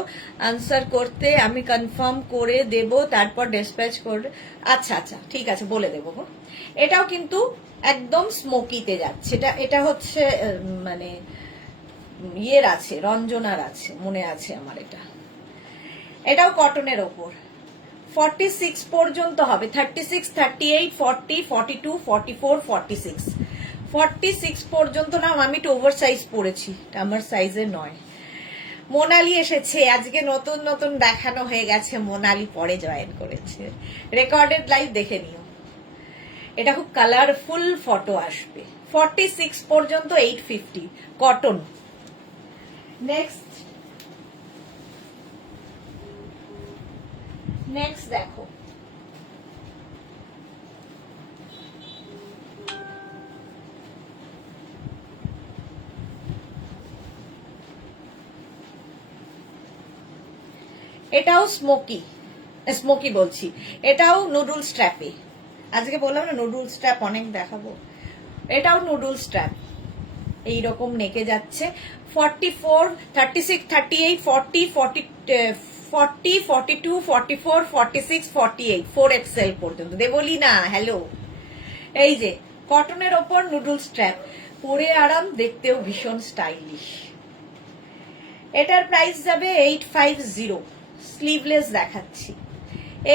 আনসার করতে, আমি কনফার্ম করে দেব তারপর ডিসপ্যাচ করে। আচ্ছা আচ্ছা ঠিক আছে, বলে দেবো গো। এটাও কিন্তু একদম স্মোকিতে যাচ্ছে, এটা হচ্ছে মানে ইয়ের আছে, রঞ্জনার আছে, মনে আছে আমার। এটাও কটনের ওপর, 46 পর্যন্ত হবে, 36, 38, 40, 42, 44, 46, 46 পর্যন্ত না। আমি তো ওভার সাইজ পরেছি, আমার সাইজে নয়। মোনালি এসেছে আজকে, নতুন নতুন দেখানো হয়ে গেছে, মোনালি পরে জয়েন করেছে। রেকর্ডেড লাইভ দেখে নিও, এটা খুব কালারফুল ফটো আসবে। 46 পর্যন্ত 850 কটন। নেক্সট দেখো, এটাও স্মোকি বলছি, এটাও নুডল স্ট্র্যাপে। আজকে বললাম না নুডল স্ট্র্যাপ অনেক দেখাবো। এটাও নুডল স্ট্র্যাপ, এইরকম নেকে যাচ্ছে। 44, 36, 38, 40, 40, 42, 44, 46, 48, 4XL পর্যন্ত। দেবলি না, হ্যালো। এই যে কটনের ওপর নুডল স্ট্র্যাপ, পরে আরাম, দেখতেও ভীষণ স্টাইলিশ। এটার প্রাইস যাবে 850, স্লিভলেস দেখাচ্ছি,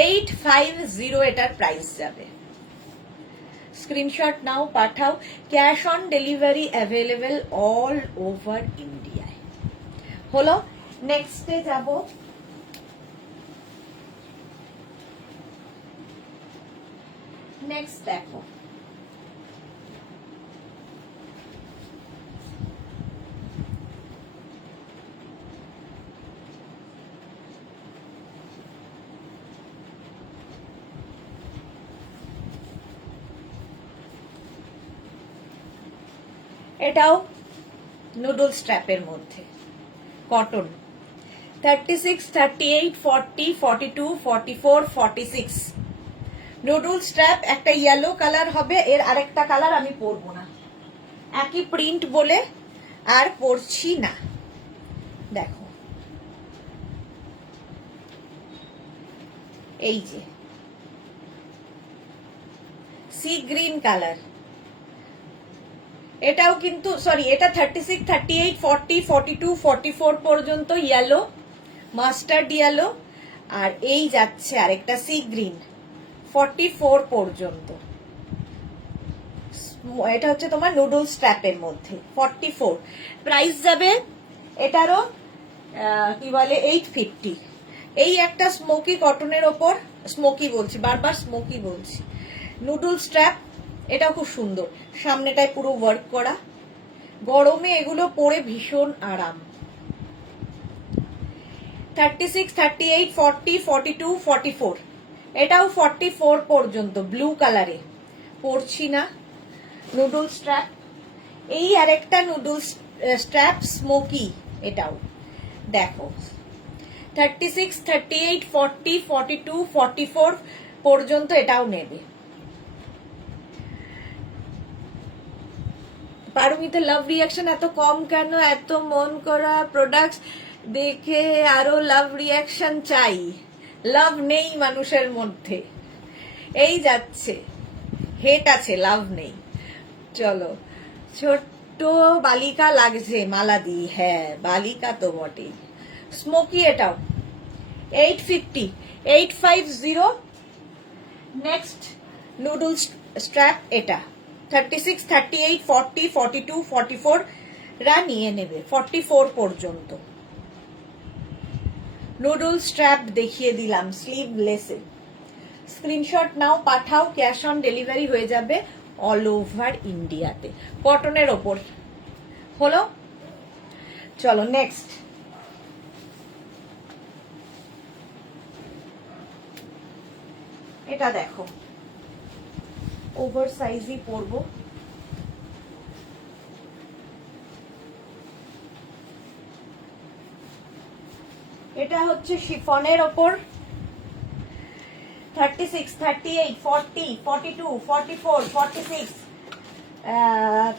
850 এটার প্রাইস যাবে। স্ক্রিনশট নাও, পাঠাও। Cash on delivery available all over ইন্ডিয়ায়। হলো, নেক্সটে যাব। নেক্সট দেখো, এটাও নুডল স্ট্র্যাপের মধ্যে, কটন। 36, 38, 40, 42, 44, 46 noodle strap. একটা ইয়েলো কালার হবে, এর আরেকটা কালার আমি পরবো না, একই প্রিন্ট বলে আর পরছি না। দেখো এই যে সি গ্রিন কালার, এটাও কিন্তু সরি, এটা 36, 38, 40, 42, 44 পর্যন্ত ইয়েলো, মাস্টার্ড ইয়েলো। আর এই যাচ্ছে আরেকটা সি গ্রিন, 44 পর্যন্ত। এটা হচ্ছে তোমার নুডল স্ট্র্যাপের মধ্যে, 44 প্রাইস যাবে এটারও কি বলে 850। এই একটা স্মোকি কটনের ওপর, স্মোকি বলছি বারবার, স্মোকি বলছি, নুডল স্ট্র্যাপ। এটাও খুব সুন্দর, সামনেটায় পুরো ওয়ার্ক করা, গরমে এগুলো পরে ভীষণ আরাম। 36, 38, 40, 42, 44 এটাও 44 পর্যন্ত, ব্লু কালারে, পরছি না। নুডল স্ট্র্যাপ, এই আরেকটা নুডল স্ট্র্যাপ স্মোকি, এটাও দেখো 36, 38, 40, 42, 44 পর্যন্ত এটাও নেবে। পারমিতে লাভ রিয়াকশন এত কম কেন? এত মন করা প্রোডাক্টস দেখে আরো লাভ রিয়াকশন চাই। লাভ নেই মানুষের মধ্যে, এই যাচ্ছে, হেট আছে, লাভ নেই। চলো, ছোট্ট বালিকা লাগছে মালাদি, হ্যাঁ বালিকা তো বটেই। স্মোকি, এটাও 850, 850। নেক্সট নুডল স্ট্র্যাপ, এটা 36, 38, 40, 42, 44 রা নিয়ে নেবে, 44 পর্যন্ত। নুডল স্ট্র্যাপ দেখিয়ে দিলাম, স্লিভলেসে। স্ক্রিনশট নাও, পাঠাও, ক্যাশ অন ডেলিভারি হয়ে যাবে অল ওভার ইন্ডিয়াতে, কটনের ওপর। হলো, চলো নেক্সট। এটা দেখো, ওভার সাইজই পরবো। এটা হচ্ছে শিফনের ওপর 36, 38, 40, 42, 44, 46,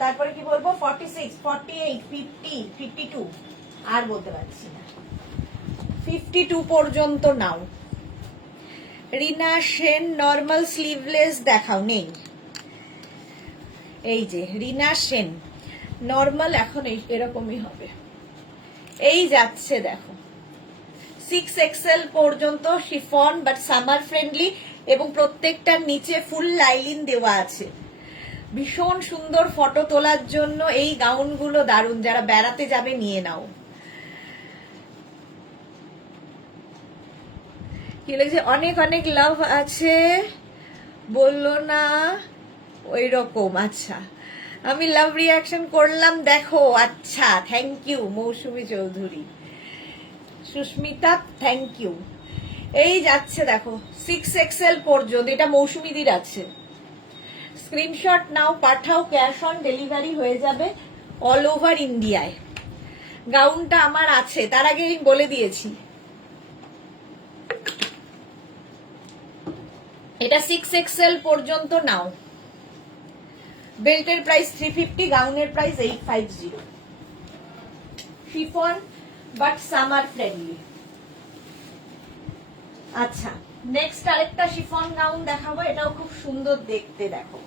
তারপরে কি বলবো 46, 48, 50, 52, আর বলতে পারছি না, 52 পর্যন্ত নাও। রিনা সেন নর্মাল স্লিভলেস দেখাও, নেই। এই যে রিনা সেন নর্মাল এখন এরকমই হবে, এই যাচ্ছে দেখো 6XL পর্যন্ত শিফন, বাট সামার ফ্রেন্ডলি, এবং প্রত্যেকটার নিচে ফুল লাইলিন দেওয়া আছে। ভীষণ সুন্দর ফটো তোলার জন্য এই গাউনগুলো দারুণ, যারা বেড়াতে যাবে নিয়ে নাও। কি লাগছে, অনেক অনেক লাভ আছে বললো না ওই রকম। আচ্ছা, আমি লাভ রিয়াকশন করলাম দেখো। আচ্ছা, thank you Mousumi Chowdhury, Susmita thank you. এই যাচ্ছে দেখো 6XL পর্যন্ত, এটা মৌসুমীদের আছে। স্ক্রিনশট নাও, পাঠাও, ক্যাশ অন ডেলিভারি হয়ে যাবে অল ওভার ইন্ডিয়ায়। গাউনটা আমার আছে, তার আগে আমি বলে দিয়েছি এটা 6XL পর্যন্ত নাও। বেল্টের প্রাইস 350, গাউনের price 850। Chiffon but summer friendly. আচ্ছা, নেক্সট আরেকটা শিফন গাউন দেখাবো, এটাও খুব সুন্দর দেখতে, দেখো।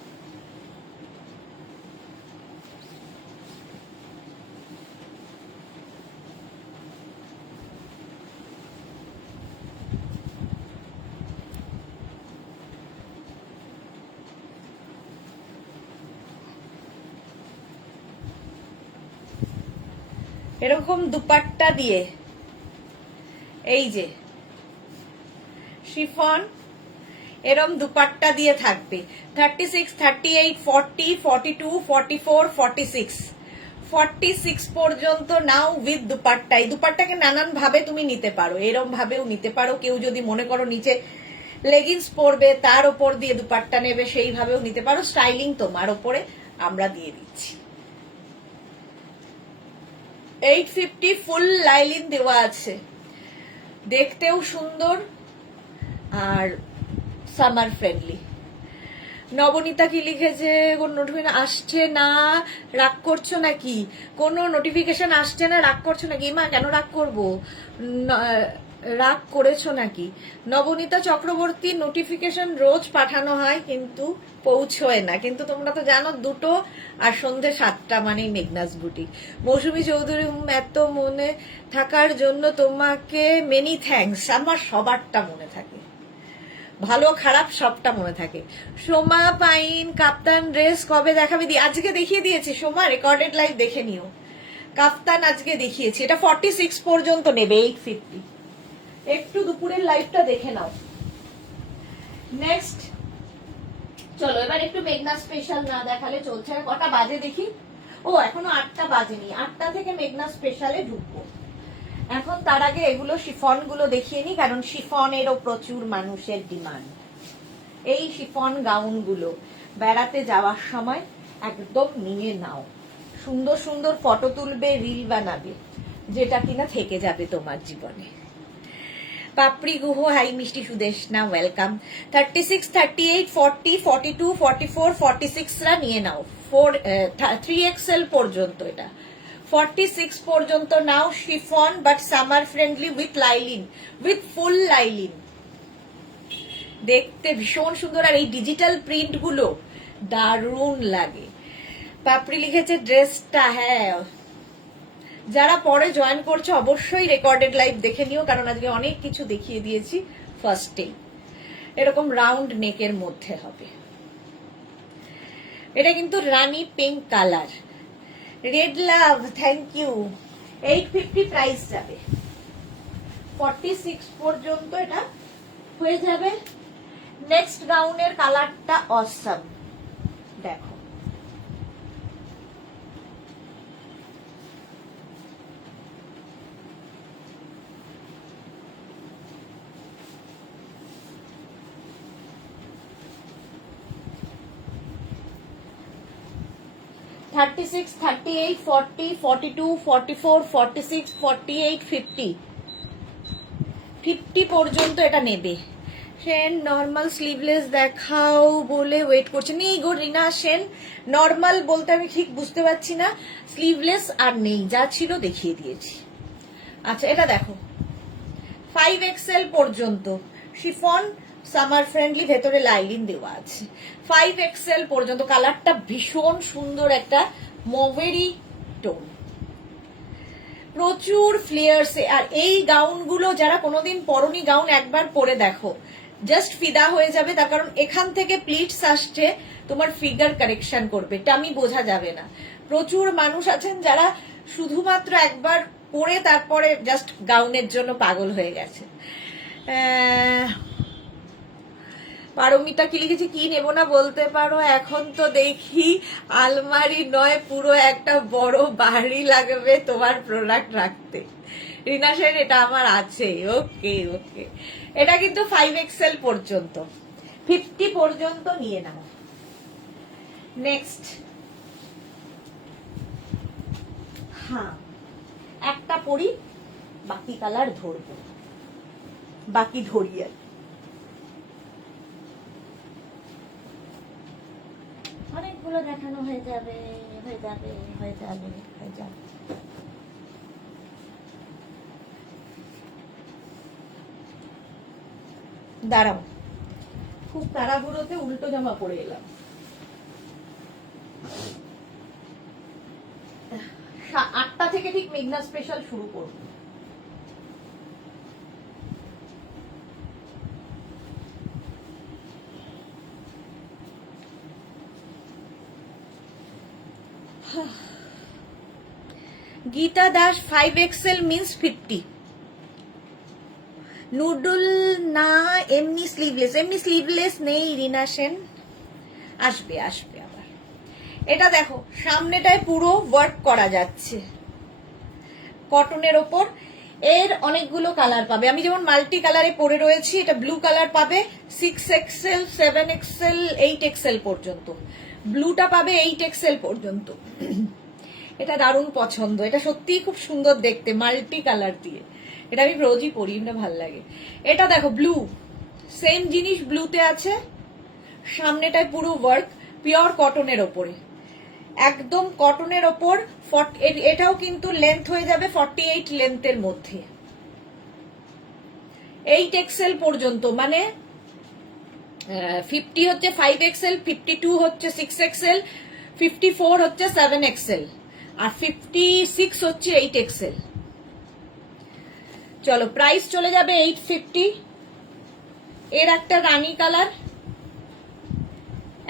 এরকম দুপাট্টা দিয়ে, এই যে শিফন, এরকম দুপাট্টা দিয়ে থাকবে। 36, 38, 40, 42, 44, 46, 46 পর্যন্ত নাও উইথ দুপাট্টা। এই দুপাট্টাকে নানান ভাবে তুমি নিতে পারো, এরম ভাবেও নিতে পারো। কেউ যদি মনে করো নিচে লেগিংস পরবে, তার ওপর দিয়ে দুপাট্টা নেবে, সেইভাবেও নিতে পারো। স্টাইলিং তোমার ওপরে, আমরা দিয়ে দিচ্ছি। 850 ফুল লাইলিন দেওয়া আছে, দেখতেও সুন্দর আর সামার ফ্রেন্ডলি। নবনীতা কি লিখেছে, কোন নোটিফিকেশন আসছে না, রাগ করছো নাকি? কোনো নোটিফিকেশন আসছে না, রাগ করছো নাকি? মা কেন রাগ করবো, রাগ করেছো নাকি? নবনীতা চক্রবর্তী, নোটিফিকেশন রোজ পাঠানো হয় কিন্তু পৌঁছয় না, কিন্তু তোমরা তো জানো 2টো আর সন্ধে 7টা মানেই মেঘনাস বুটিক। মৌসুমী চৌধুরী, এত মনে থাকার জন্য তোমাকে মেনি থ্যাঙ্কস। আমার সবারটা মনে থাকে, ভালো খারাপ সবটা মনে থাকে। সোমা পাইন, কাপ্তান ড্রেস কবে দেখাবে? আজকে দেখিয়ে দিয়েছি সোমা, রেকর্ডেড লাইভ দেখে নিও। কাপ্তান আজকে দেখিয়েছি, এটা 46 পর্যন্ত নেবে, 850। একটু দুপুরের লাইভটা দেখে নাও। নেক্সট চলো, এবার একটু মেঘনা স্পেশাল না দেখালে চলছে না। কটা বাজে দেখি, ও এখনো 8টা বাজেনি, 8টা থেকে মেঘনা স্পেশালে ঢুকবো। এখন তার আগে এগুলো শিফন গুলো দেখিয়ে নি, কারণ শিফনেরও প্রচুর মানুষের ডিমান্ড। এই শিফন গাউন গুলো বেড়াতে যাওয়ার সময় একদম নিয়ে নাও, সুন্দর সুন্দর ফটো তুলবে, রিল বানাবে, যেটা কিনা থেকে যাবে তোমার জীবনে। পাপড়ি গুহ, হাই মিষ্টি সুদেশনা, ওয়েলকাম। 36, 38, 40, 42, 44, 46 রা নিয়ে নাও। 3XL পর্যন্ত, এটা 46 পর্যন্ত নাও। Chiffon but summer friendly with lining, with full lining, দেখতে ভীষণ সুন্দর। আর এই ডিজিটাল প্রিন্ট গুলো দারুণ লাগে। পাপড়ি লিখেছে ড্রেসটা, হ্যাঁ যারা পরে জয়েন করছে অবশ্যই রেকর্ডেড লাইভ দেখে নিও, কারণ আজকে অনেক কিছু দেখিয়ে দিয়েছি ফার্স্টে। এরকম রাউন্ড নেকের মধ্যে হবে, এটা কিন্তু Rani pink colour. Red love, thank you. 850 price যাবে, 46 পর্যন্ত এটা হয়ে যাবে। নেক্সট গাউনের কালারটা অসাম, দেখো 36, 38, 40, 42, 44, 46, 48, 50 50 পর্যন্ত এটা নেবে। সেন নর্মাল স্লিভলেস দেখাও বলে ওয়েট করছে। নেই গো রিনা সেন, নর্মাল বলতে আমি ঠিক বুঝতে পারছি না, স্লিভলেস আর নেই, যা ছিল দেখিয়ে দিয়েছি। আচ্ছা এটা দেখো 5XL পর্যন্ত শিফন, সামার ফ্রেন্ডলি, ভেতরে লাইলিন দেওয়া আছে। 5XL পর্যন্ত, কালারটা ভীষণ সুন্দর, একটা মোভেরি টোন, প্রচুর ফ্লেয়ার্সে। আর এই গাউনগুলো যারা কোনোদিন পরনি, গাউন একবার পরে দেখো, জাস্ট ফিদা হয়ে যাবে। তার কারণ এখান থেকে প্লিটস আসছে, তোমার ফিগার কারেকশন করবে, টামি বোঝা যাবে না। প্রচুর মানুষ আছেন যারা শুধুমাত্র একবার পরে তারপরে জাস্ট গাউনের জন্য পাগল হয়ে গেছে। পারমিতা কি লিখেছি, কি নেবো না বলতে পারো? এখন তো দেখি আলমারি নয়, পুরো একটা বড় বাড়ি লাগবে তোমার প্রোডাক্ট রাখতে। রিনা সেন, এটা আমার আছে। ওকে ওকে, এটা কিন্তু 5XL পর্যন্ত, 50 পর্যন্ত নিয়ে নাও। নেক্সট, হ্যাঁ একটা পরি, বাকি কালার ধরবো, বাকি ধরি আর অনেকগুলো দেখানো হয়ে যাবে, হয়ে যাবে, হয়ে যাবে, হয়ে যাবে। দাঁড়াও, খুব তাড়াহুড়োতে উল্টো জামা পরে এলাম। 8টা থেকে ঠিক মেঘনা স্পেশাল শুরু করবো। Gita Das, 5XL means 50। Noodle না, এমনি স্লিভলেস, এমনি স্লিভলেস নেই রিনা সেন, আসবে আসবে আবার। এটা দেখো সামনেটায় পুরো ওয়ার্ক করা যাচ্ছে কটনের ওপর। এর অনেকগুলো কালার পাবে, আমি যেমন মাল্টি কালারে পরে রয়েছি, এটা ব্লু কালার পাবে 6XL, 7XL, 8XL পর্যন্ত। ব্লুটা পাবে 8XL পর্যন্ত। এটা দারুণ পছন্দ, এটা সত্যিই খুব সুন্দর দেখতে, মাল্টি কালার দিয়ে। এটা আমি রোজই পরি, এটা ভালো লাগে। এটা দেখো ব্লু, সেম জিনিস ব্লুতে আছে, সামনেটায় পুরো ওয়ার্ক, পিওর কটনের ওপরে, একদম কটনের ওপর। এটাও কিন্তু লেন্থ হয়ে যাবে 48 লেন্থের মধ্যে, 8XL পর্যন্ত। মানে 50 হচ্ছে 5XL, 52 হচ্ছে 6XL, 54 হচ্ছে 7XL, আর 56 হচ্ছে 8XL। চলো প্রাইস চলে যাবে 850। এর একটা রানী কালার,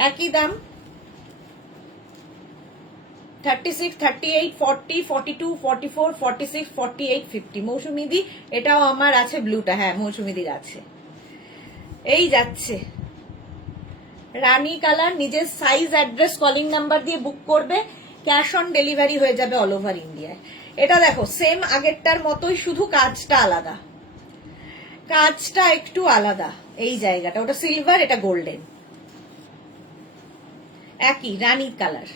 একই দাম, 36, 38, 40, 42, 44, 46, 48, 50। মৌসুমিদি, এটাও আমার আছে ব্লুটা, হ্যাঁ মৌসুমিদির আছে। এই যাচ্ছে রানী কালার, নিজের সাইজ, অ্যাড্রেস, কলিং নাম্বার দিয়ে বুক করবে, ক্যাশ অন ডেলিভারি হয়ে যাবে অল ওভার ইন্ডিয়ায়। এটা দেখো সেম আগেরটার মতোই, শুধু কাজটা আলাদা, কাজটা একটু আলাদা, এই জায়গাটা, ওটা সিলভার, এটা গোল্ডেন, একই রানী কালার।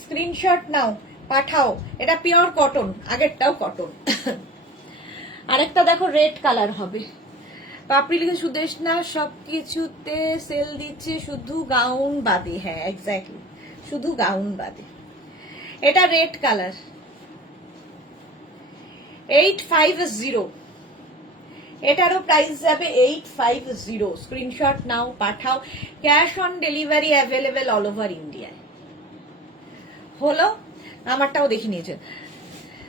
স্ক্রিনশট নাও, পাঠাও। এটা পিওর কটন, আগেরটাও কটন। আরেকটা দেখো রেড কালার হবে। পাপড়ি লিখে সুদেশ না, সবকিছুতে সেল দিচ্ছে শুধু গাউন বাদে। হ্যাঁ এক্স্যাক্টলি, শুধু গাউন বাদে। এটা রেড কালার, 850। এটারও প্রাইস যাবে 850। স্ক্রিনশট নাও, পাঠাও, cash on delivery available all over ইন্ডিয়ায়। হলো, আমারটাও দেখে নিয়েছে।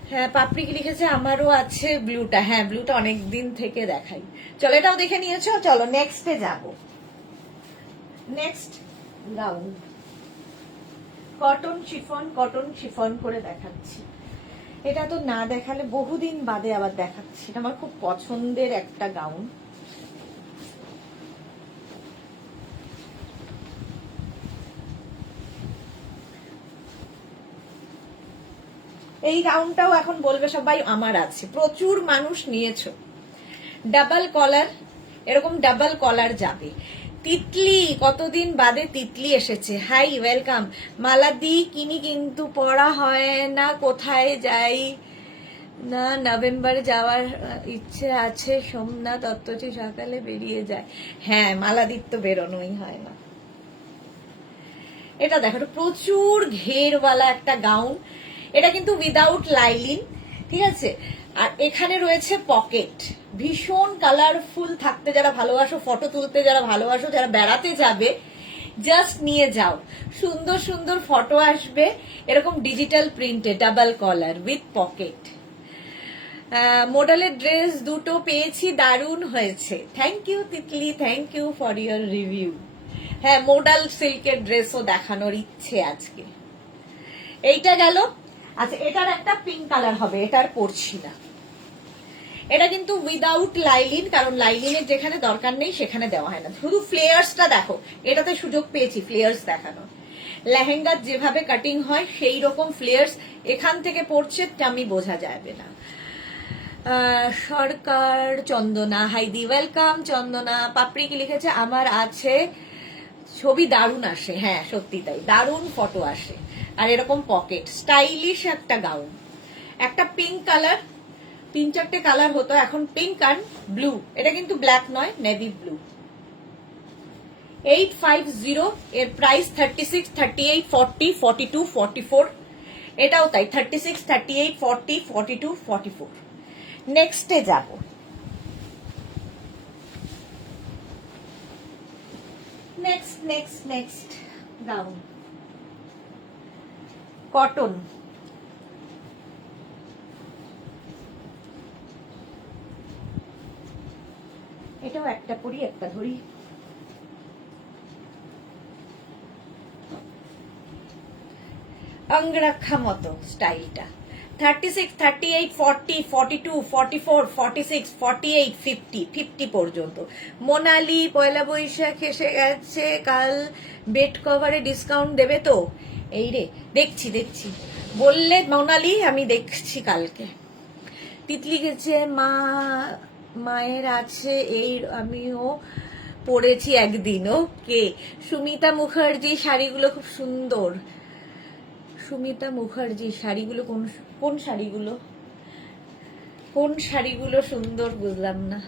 হ্যাঁ পাপড়ি কি লিখেছে, আমারও আছে ব্লুটা। হ্যাঁ ব্লুটা অনেক দিন থেকে দেখাই। চলো এটাও দেখে নিয়েছো, চলো নেক্সটে যাব। Next gown, cotton chiffon, cotton chiffon করে দেখাচ্ছি। এটা তো না দেখালে বহুদিন বাদে আবার দেখাচ্ছি, এটা আমার খুব পছন্দের একটা গাউন। এই গাউনটাও এখন বলবে সবাই আমার আছে, প্রচুর মানুষ নিয়েছো। ডাবল কলার, এরকম ডাবল কলার যাবে, তিতলি, কতদিন বাদে তিতলি এসেছে। High, welcome. মালাদি কিনি কিন্তু পড়া হয় না, কোথায় যাই না। নভেম্বরে যাওয়ার ইচ্ছে আছে, সোমনাথ অত্তচি সকালে বেরিয়ে যায়। হ্যাঁ, মালাদির তো বেরোনোই হয় না। এটা দেখো, প্রচুর ঘেরওয়ালা একটা গাউন। এটা কিন্তু উইদাউট লাইলিন, ঠিক আছে। আর এখানে রয়েছে পকেট। ভীষণ কালারফুল থাকতে যারা ভালোবাসো, ফটো তুলতে যারা ভালোবাসো, যারা বেড়াতে যাবে, জাস্ট নিয়ে যাও। সুন্দর সুন্দর ফটো আসবে এরকম ডিজিটাল প্রিন্টে, ডাবল কলার উইথ পকেট। মডেলের ড্রেস দুটো পেয়েছি, দারুণ হয়েছে। Thank you Titli, thank you for your review. হ্যাঁ, মোডাল সিল্কের ড্রেসও দেখানোর ইচ্ছে আজকে। এইটা গেল। আচ্ছা, এটার একটা পিঙ্ক কালার হবে, এটার পরছি না। এটা কিন্তু উইদাউট লাইলিন, কারণ লাইলিনের যেখানে দরকার নেই সেখানে দেওয়া হয় না। শুধু ফ্লেয়ার্সটা দেখো, এটাতে সুযোগ পেয়েছি ফ্লেয়ার্স দেখানো। লেহেঙ্গার যেভাবে কাটিং হয় সেই রকম ফ্লেয়ার্স এখান থেকে পড়ছে, আমি বোঝা যাবে না। সরকার চন্দনা, হাইদি ওয়েলকাম। চন্দনা পাপড়ি কি লিখেছে, আমার আছে। ছবি দারুণ আসে, হ্যাঁ সত্যি তাই, দারুণ ফটো আসে। আর এরকম পকেট, স্টাইলিশ একটা গাউন। একটা পিঙ্ক কালার, 3-4টে কালার হতো, এখন পিঙ্ক আর ব্লু। এটা কিন্তু ব্ল্যাক নয়, নেভি ব্লু। 850, এর প্রাইস 36, 38, 40, 42, 44। এটাও তাই, 36, 38, 40, 42, 44। নেক্সটে যাব। Next gown, cotton. এটাও একটা পরি একটা ধরি। অঙ্গরাক্ষা মতো স্টাইলটা। 36, 38, 40, 42, 44, 46, 48, 50, 50 পর্যন্ত। মোনালি, পয়লা বৈশাখ এসে গেছে, কাল বেড কভারে ডিসকাউন্ট দেবে তো? এই রে, দেখছি বললে মোনালি, আমি দেখছি কালকে। তিতলি গেছে, মায়ের আছে এই, আমিও পড়েছি একদিন। ওকে। সুমিতা মুখার্জি, শাড়িগুলো খুব সুন্দর। সুমিতা মুখার্জি, শাড়িগুলো কোন শাড়িগুলো সুন্দর বুঝলাম না।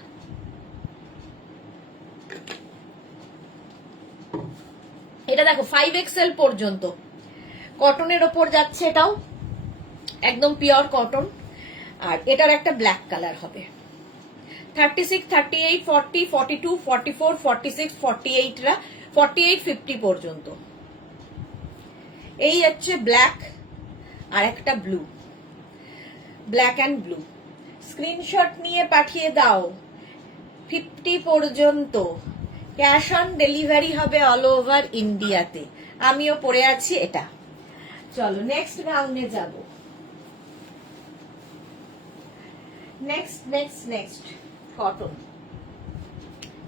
এটা দেখো 5XL পর্যন্ত কটনের ওপর যাচ্ছে, এটাও একদম পিওর কটন। আর এটার একটা ব্ল্যাক কালার হবে। 36, 38, 40, 42, 44, 46, 48রা, 48, 50 পর্যন্ত। এই হচ্ছে ব্ল্যাক আর একটা blue, black and blue. Screenshot নিয়ে পাঠিয়ে দাও। 50 পর্যন্ত ক্যাশ অন ডেলিভারি হবে অল ওভার ইন্ডিয়াতে। আমিও পরে আছি এটা। চলো নেক্সট গাউনে যাব। Next cotton.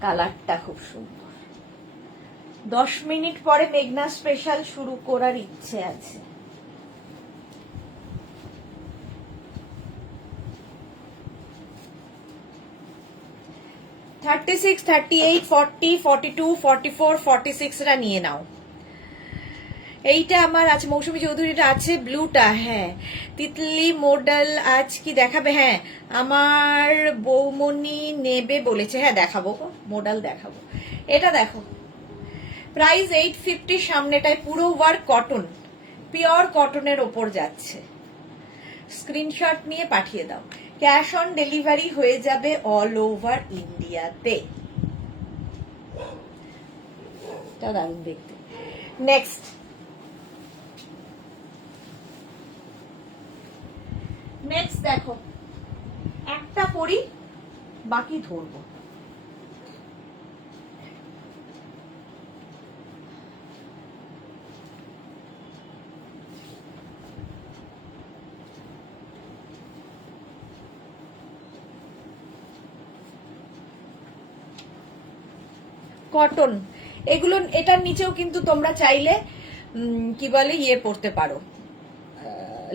কালারটা খুব সুন্দর। 10 মিনিট পরে মেঘনা স্পেশাল শুরু করার ইচ্ছে আছে। থার্টি 38, 40, 42, 44, 46রা নিয়ে নাও। এইটা আমার আছে, মৌসুমী চৌধুরীটা আছে, ব্লুটা। হ্যাঁ, তিতলি মডেল আজ কি দেখাবে? হ্যাঁ, আমার বৌমনি নেবে বলেছে। হ্যাঁ দেখাবো, মডেল দেখাবো। এটা দেখো, প্রাইস 850, সামনেটায় পুরো ওয়ার্ক কটন, পিওর কটনের ওপর যাচ্ছে। স্ক্রিনশট নিয়ে পাঠিয়ে দাও। ক্যাশ অন ডেলিভারি হয়ে যাবে অল ওভার ইন্ডিয়াতে। দারুণ দেখতে। নেক্সট দেখো, একটা পরি, বাকি ধরবো। কটন এগুলো, এটার নিচেও কিন্তু তোমরা চাইলে কি বলে ইয়ে পরতে পারো,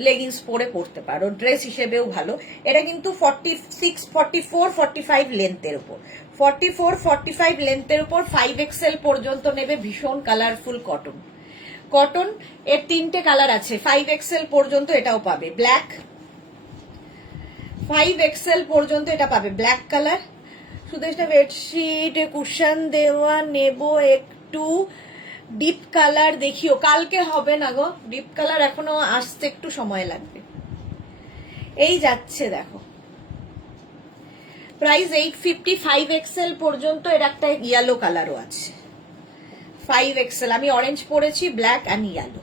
লেগিংস পরতে পারো, ড্রেস হিসেবেও ভালো। এটা কিন্তু 46, 44, 45 লেন্থের উপর, 44, 45 লেন্থের উপর 5XL পর্যন্ত নেবে। ভীষণ কালারফুল কটন। কটন এর 3টে কালার আছে, 5XL পর্যন্ত এটাও পাবে, ব্ল্যাক, 5XL পর্যন্ত এটা পাবে ব্ল্যাক কালার। শুধু একটা বেডশিট কুশন দেওয়া নেব, একটু ডিপ কালার দেখিও, কালকে হবে না গো, ডিপ কালার এখনো আসতে একটু সময় লাগবে। এই যাচ্ছে দেখো, প্রাইস 850, 5XL পর্যন্ত। এর একটা ইয়েলো কালারও আছে, 5XL। আমি অরেঞ্জ পরেছি, ব্ল্যাক অ্যান্ড ইয়েলো,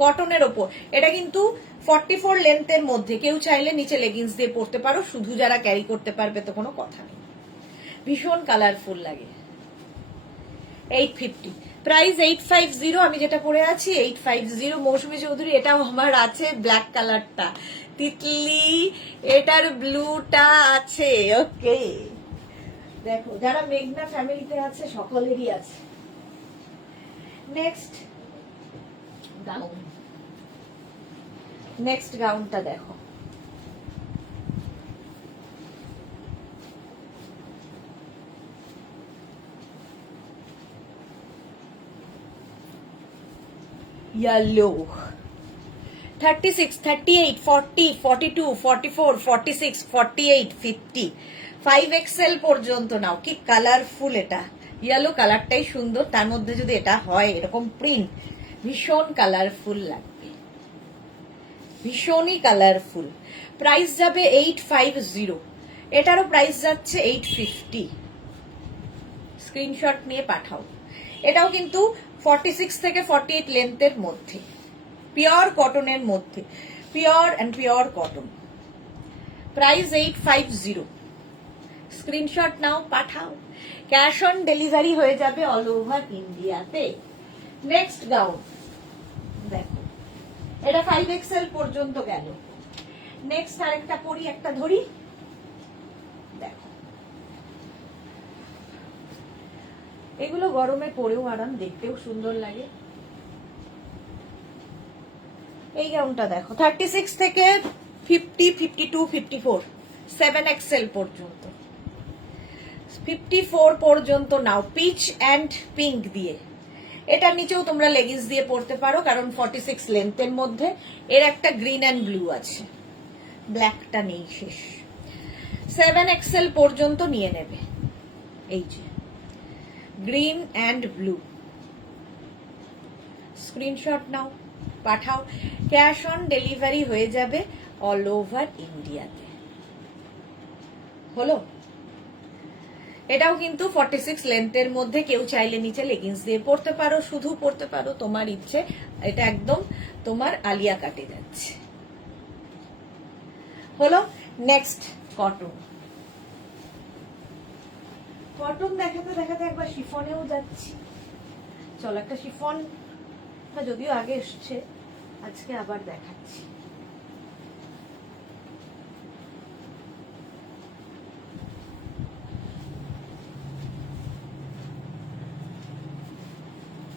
কটনের ওপর। এটা কিন্তু 44 লেন্থের মধ্যে, কেউ চাইলে নিচে লেগিংস দিয়ে পরতে পারো, শুধু যারা ক্যারি করতে পারবে তো কোনো কথা নেই। ভীষণ কালারফুল লাগে। 850, প্রাইস 850। আমি যেটা পরে আছি 850। মৌসুমী চৌধুরী, এটাও আমার আছে, ব্ল্যাক কালারটা, তিতলি, এটার ব্লুটা আছে। ওকে, দেখো যারা মেঘনা ফ্যামিলিতে আছে সকলেরই আছে। নেক্সট গাউন, নেক্সট গাউনটা দেখো, yellow, 36, 38, 40, 42, 44, 46, 48, 50, 5XL পর্যন্ত নাও। কি কালারফুল এটা, ইয়েলো কালারটাই সুন্দর, তার মধ্যে যদি এটা হয় এরকম প্রিন্ট, ভীষণ কালারফুল লাগবে, ভীষণই কালারফুল। প্রাইস যাবে 850, এটারও প্রাইস যাচ্ছে 850। স্ক্রিনশট নিয়ে পাঠাও। এটাও কিন্তু 46 থেকে 48 লেন্থের মধ্যে, পিওর কটনের মধ্যে, pure and pure cotton. Price 850। Screenshot নাও, পাঠাও। ক্যাশ অন ডেলিভারি হয়ে যাবে অল ওভার ইন্ডিয়াতে। নেক্সট গাউন দেখো, এটা 5XL পর্যন্ত গেল। নেক্সট আরেকটা পরি, একটা ধরি, দেখো এগুলো গরমে পরেও আরাম, দেখতেও সুন্দর লাগে। এই গাউনটা দেখো, 36 থেকে 50, 52, 54, 7XL পর্যন্ত, 54 পর্যন্ত নাও, পিচ অ্যান্ড পিঙ্ক দিয়ে। এটার নিচেও তোমরা লেগিংস দিয়ে পরতে পারো, কারণ 46 লেন্থের মধ্যে। এর একটা গ্রিন অ্যান্ড ব্লু আছে, ব্ল্যাকটা নেই, শেষ। 7XL পর্যন্ত নিয়ে নেবে। এই যে গ্রিন অ্যান্ড ব্লু, স্ক্রিনশট নাও, পাঠাও। ক্যাশ অন ডেলিভারি হয়ে যাবে অল ওভার ইন্ডিয়াতে। হলো, এটাও কিন্তু 46 লেন্থের মধ্যে, কেউ চাইলে নিচে লেগিংস দিয়ে পরতে পারো, শুধু পরতে পারো, তোমার ইচ্ছে। এটা একদম তোমার আলিয়া কাটে যাচ্ছে। হলো, নেক্সট কটন। কটন দেখাতে দেখাতে একবার শিফনেও যাচ্ছি। চলো, একটা শিফন, যদিও আগে এসছে, আজকে আবার দেখাচ্ছি।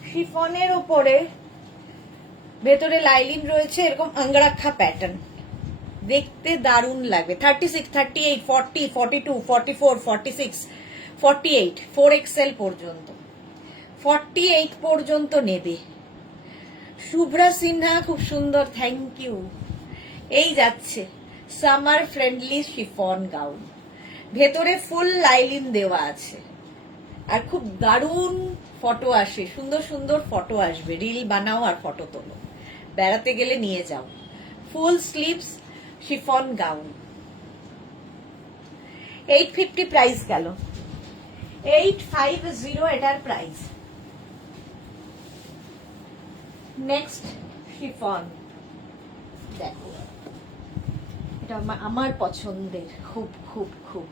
শিফনের উপরে ভেতরে লাইলিন রয়েছে, এরকম আঙ্গরাক্ষা প্যাটার্ন, দেখতে দারুণ লাগবে। 36, 38, 40, 42, 44, 46, 48, 4XL পর্যন্ত, 48 পর্যন্ত নেবে। শুভ্রা সিনহা, খুব সুন্দর, থ্যাংক ইউ। এই যাচ্ছে সামার ফ্রেন্ডলি শিফন গাউন, ভেতরে ফুল লাইলিন দেওয়া আছে, আর খুব দারুণ ফটো আসে, সুন্দর সুন্দর ফটো আসবে। রিল বানাও আর ফটো তোলো, বেড়াতে গেলে নিয়ে যাও। ফুল স্লিভস শিফন গাউন, 850 প্রাইস গেল, 850 এটার প্রাইস। নেক্সট শিফন দেখো, এটা আমার পছন্দের, খুব খুব খুব।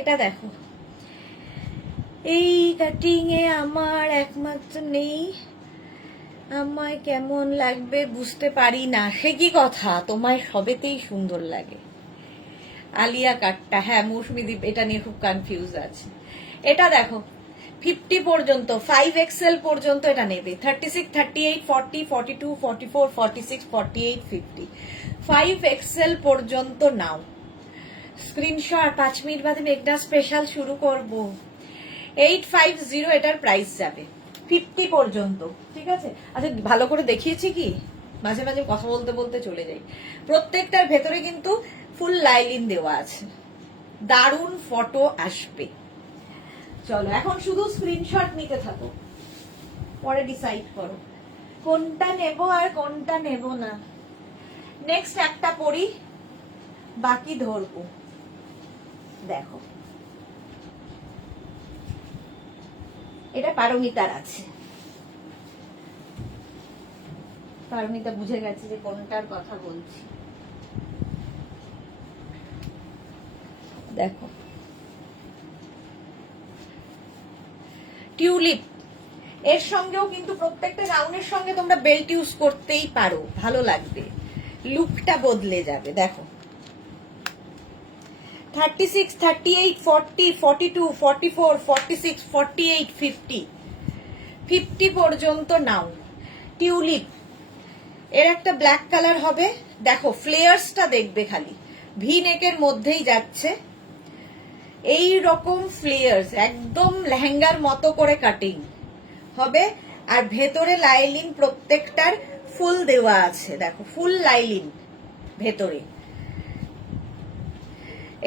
এটা দেখো, এই কাটিং এ আমার একমাত্র নেই, আমায় কেমন লাগবে বুঝতে পারি না, সে কি কথা, তোমায় সবেতেই সুন্দর লাগে। আলিয়া কাটটা, হ্যাঁ মৌসুমী দ্বীপ এটা নিয়ে খুব কনফিউজ আছে। এটা দেখো 50 পর্যন্ত, 5XL পর্যন্ত এটা নেবে। 36, 38, 40, 42, 44, 46, 48, 50, 5XL পর্যন্ত নাও। স্ক্রিনশট 5 মিনিট বাদে মেঘনা স্পেশাল শুরু করব। 850 এটার প্রাইস যাবে 50 পর্যন্ত, ঠিক আছে। আচ্ছা ভালো করে দেখিয়েছি কি, মাঝে মাঝে কথা বলতে বলতে চলে যাই। প্রত্যেকটার ভেতরে কিন্তু ফুল লাইলিন দেওয়া আছে, দারুণ ফটো আসবে। চলো এখন শুধু স্ক্রিনশট নিতে থাকো, পরে ডিসাইড করো কোনটা নেব আর কোনটা নেব না। নেক্সট একটা পড়ি, বাকি ধরবো। দেখো এটা পারমিতার আছে, পারমিতা বুঝে গেছে যে কোনটার কথা বলছি। দেখো টিউলিপ, এর সঙ্গেও কিন্তু প্রত্যেকটা গাউনের সঙ্গে তোমরা বেল্ট ইউজ করতেই পারো, ভালো লাগবে, লুকটা বদলে যাবে। দেখো 36, 38, 40, 42, 44, 46, 48, 50, 50 পর্যন্ত নাও। টিউলিপ এর একটা ব্ল্যাক কালার হবে, দেখো ফ্লেয়ার্সটা দেখবে, খালি ভি নেকের মধ্যেই যাচ্ছে, এই রকম ফ্লেয়ার্স একদম লেহেঙ্গার মতো করে কাটিং হবে। আর ভেতরে লাইলিন প্রত্যেকটার ফুল দেওয়া আছে, দেখো ফুল লাইলিন ভেতরে।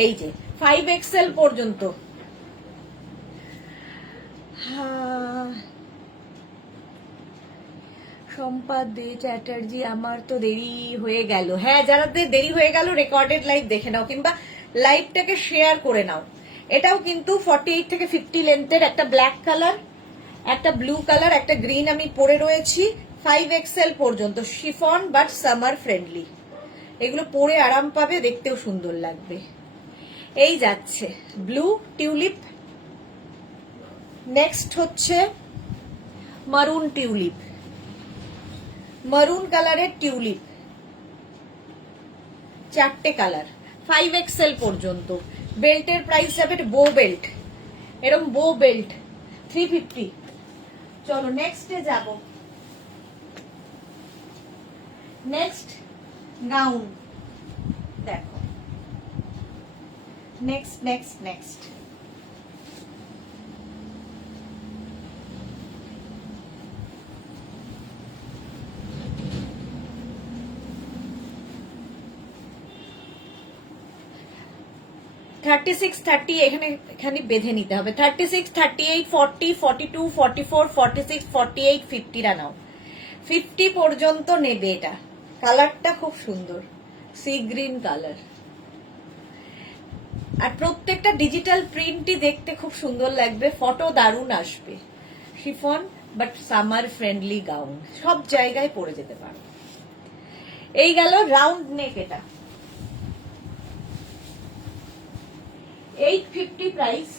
এই যে 5XL পর্যন্ত। সম্পাদ দে চ্যাটার্জি, আমার তো দেরি হয়ে গেল। হ্যাঁ যারা দেরি হয়ে গেল রেকর্ডেড লাইভ দেখে নাও, কিংবা লাইভটাকে শেয়ার করে নাও। এটাও কিন্তু 48 থেকে 50 লেন্থের, একটা ব্ল্যাক কালার, একটা ব্লু কালার, একটা গ্রিন আমি পরে রয়েছি। 5XL পর্যন্ত শিফন বাট সামার ফ্রেন্ডলি, এগুলো পরে আরাম পাবে, দেখতেও সুন্দর লাগবে। এই যাচ্ছে ব্লু টিউলিপ, নেক্সট হচ্ছে মারুন টিউলিপ, মারুন কালারের টিউলিপ, চারটে কালার, 5XL পর্যন্ত। বেল্টের প্রাইস যাবে বো বেল্ট, এরকম বো বেল্ট 350। চলো নেক্সটে যাব, নেক্সট গাউন দেখো, নেক্সট নেক্সট নেক্সট 36, 30 এখানে বেঁধে নিতে হবে। 36, 38, 40, 42, 44, 46, 48, 50 রা নাও। 50 পর্যন্ত নেবে। এটা কালারটা খুব সুন্দর, সি গ্রিন কালার, আর প্রত্যেকটা ডিজিটাল প্রিন্টই দেখতে খুব সুন্দর লাগবে, ফটো দারুণ আসবে। Chiffon but summer friendly gown, সব জায়গায় পরে যেতে পারো। এই গেল রাউন্ড নেক, এটা 850 price.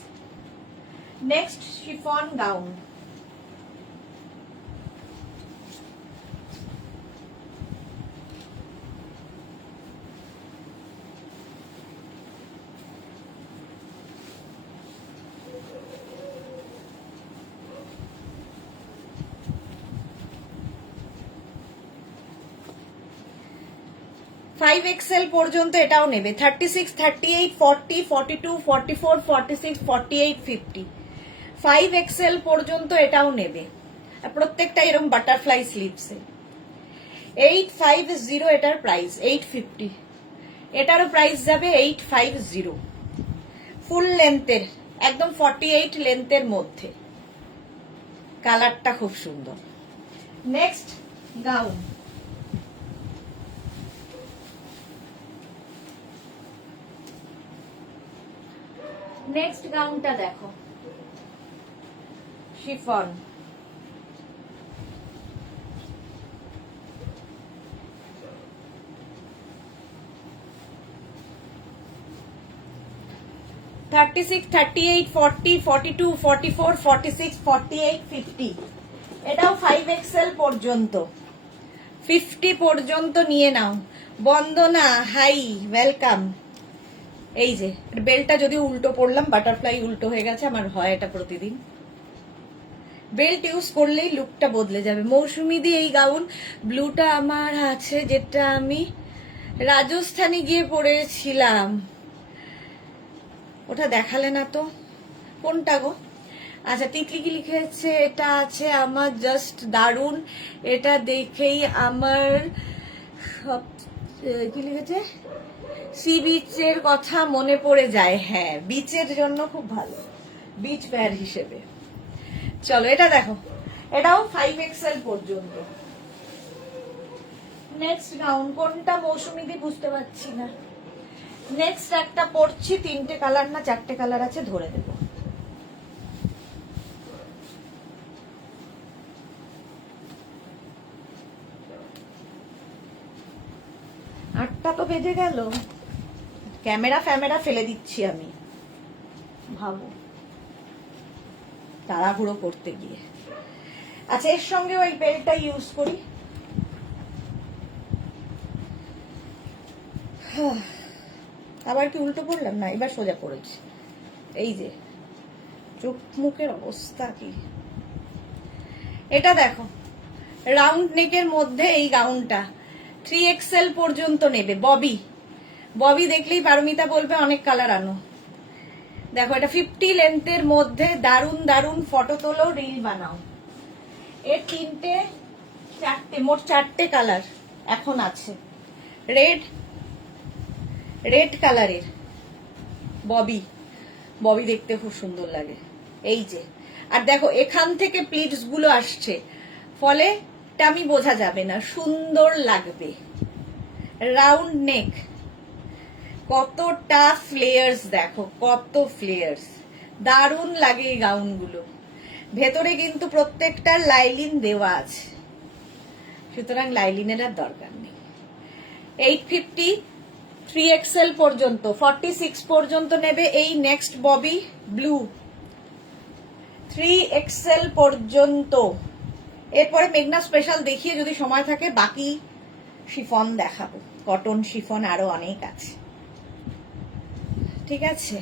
Next chiffon gown, five Excel পর্যন্ত এটাও নেবে। 36, 38, 40, 42, 44, 46, 48, 50, 5XL পর্যন্ত এটাও নেবে। আর প্রত্যেকটা এরকম বাটারফ্লাই স্লিভসে। 850 এটার প্রাইস, 850। এটারও প্রাইস যাবে 850। ফুল লেন্থের, একদম 48 লেন্থের মধ্যে, কালারটা খুব সুন্দর। নেক্সট গাউন, নেক্সট গাউনটা দেখো, শিফন, $36, 38, 40, 42, 44, 46, 48, 50, এটাও 5XL পর্যন্ত, 50 পর্যন্ত নিয়ে নাও। বন্দনা হাই, ওয়েলকাম। এই যে বেল্টটা যদি উল্টো পড়লাম, বাটারফ্লাই উল্টো হয়ে গেছে, আমার হয় এটা প্রতিদিন। বেল্ট ইউজ করলেই লুকটা বদলে যাবে। মৌসুমি দি এই গাউন ব্লুটা আমার আছে, যেটা আমি রাজস্থানে গিয়ে পরেছিলাম। ওটা দেখালে না তো, কোনটা গো? আচ্ছা, টিকলি কি লিখেছে? এটা আছে আমার, জাস্ট দারুন। এটা দেখেই আমার সব, কি লিখেছে, সি বিচের কথা মনে পড়ে যায়। হ্যাঁ, বিচের জন্য খুব ভালো, বিচ ওয়্যার হিসেবে। চলো এটা দেখো, এটাও 5XL পর্যন্ত। নেক্সট গাউন কোনটা মৌসুমি দি বুঝতে পারছি না। নেক্সট একটা পরছি, 3টে কালার না 4টে কালার আছে, ধরে দেবো। আটটা তো বেজে গেল, ক্যামেরা ফ্যামেরা ফেলে দিচ্ছি আমি, ভাবো তাড়াহুড়ো করতে গিয়ে। আচ্ছা, এর সঙ্গে ওই বেল্টটা ইউজ করি। আবার কি উল্টো পড়লাম? না, এবার সোজা পড়েছি। এই যে চোখ মুখের অবস্থা কি। এটা দেখো, রাউন্ড নেকের মধ্যে এই গাউনটা 3XL পর্যন্ত নেবে। ববি, ববি দেখলেই পারমিতা বলবে অনেক কালার আনো। দেখো, এটা 50 লেন্থের মধ্যে দারুন দারুন ফটো তোলো, রিল বানাও। এর 3টে 4টে, মোট 4টে কালার এখন আছে। রেড কালারের ববি, ববি দেখতে খুব সুন্দর লাগে। এই যে, আর দেখো এখান থেকে প্লিটস গুলো আসছে, ফলে টামি বোঝা যাবে না, সুন্দর লাগবে। রাউন্ড নেক, কতটা ফ্লেয়ার্স দেখো, কত ফ্লেয়ার্স, দারুণ লাগে এই গাউনগুলো। ভেতরে কিন্তু প্রত্যেকটা লাইলিন দেওয়া আছে, সুতরাং লাইলিনের আর দরকার নেই। 850, 3XL পর্যন্ত, 46 পর্যন্ত নেবে। এই নেক্সট ববি ব্লু 3XL পর্যন্ত। এরপরে মেঘনা স্পেশাল দেখিয়ে যদি সময় থাকে বাকি শিফন দেখাবো, কটন শিফন আরো অনেক আছে। ঠিক আছে,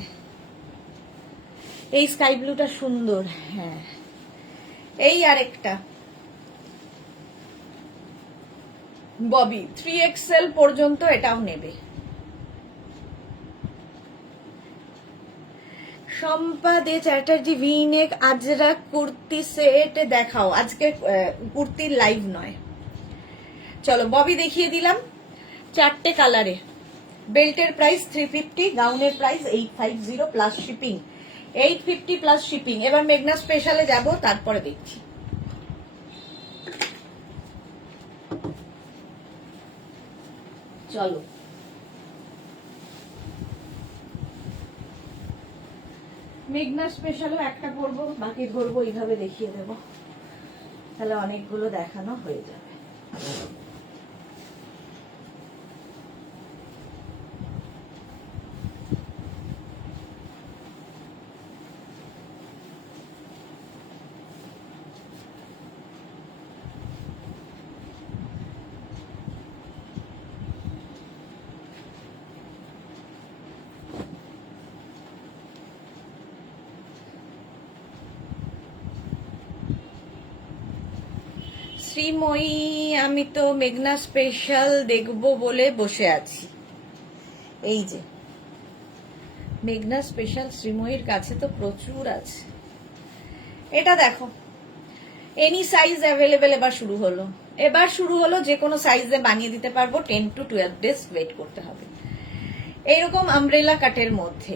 এই স্কাই ব্লুটা সুন্দর। হ্যাঁ, এই আরেকটা ববি 3XL পর্যন্ত, এটাও নেবে। শম্পা দে চ্যাটার্জি ভিনেক আজরাক কুর্তি সেট দেখাও। আজকে কুর্তির লাইভ নয়। চলো ববি দেখিয়ে দিলাম 4টে কালারে। বেল্টের প্রাইস 350, গাউনের price 850 plus shipping. 850 plus shipping. এবার মেঘনা স্পেশালে যাব, তারপরে দেখছি। চলো, মেঘনা স্পেশালও একটা করবো, বাকি ধরবো, এইভাবে দেখিয়ে দেবো, তাহলে অনেকগুলো দেখানো হয়ে যাবে। শ্রীময়ী, আমি তো মেঘনা স্পেশাল দেখবো বলে বসে আছি। এই যে মেঘনা স্পেশাল শ্রীময়ীর কাছে তো প্রচুর আছে। এটা দেখো, এনি সাইজ অ্যাভেলেবেল। এবার শুরু হলো যে কোনো সাইজে বানিয়ে দিতে পারবো। 10 to 12 ডেজ ওয়েট করতে হবে। এইরকম আমব্রেলা কাটের মধ্যে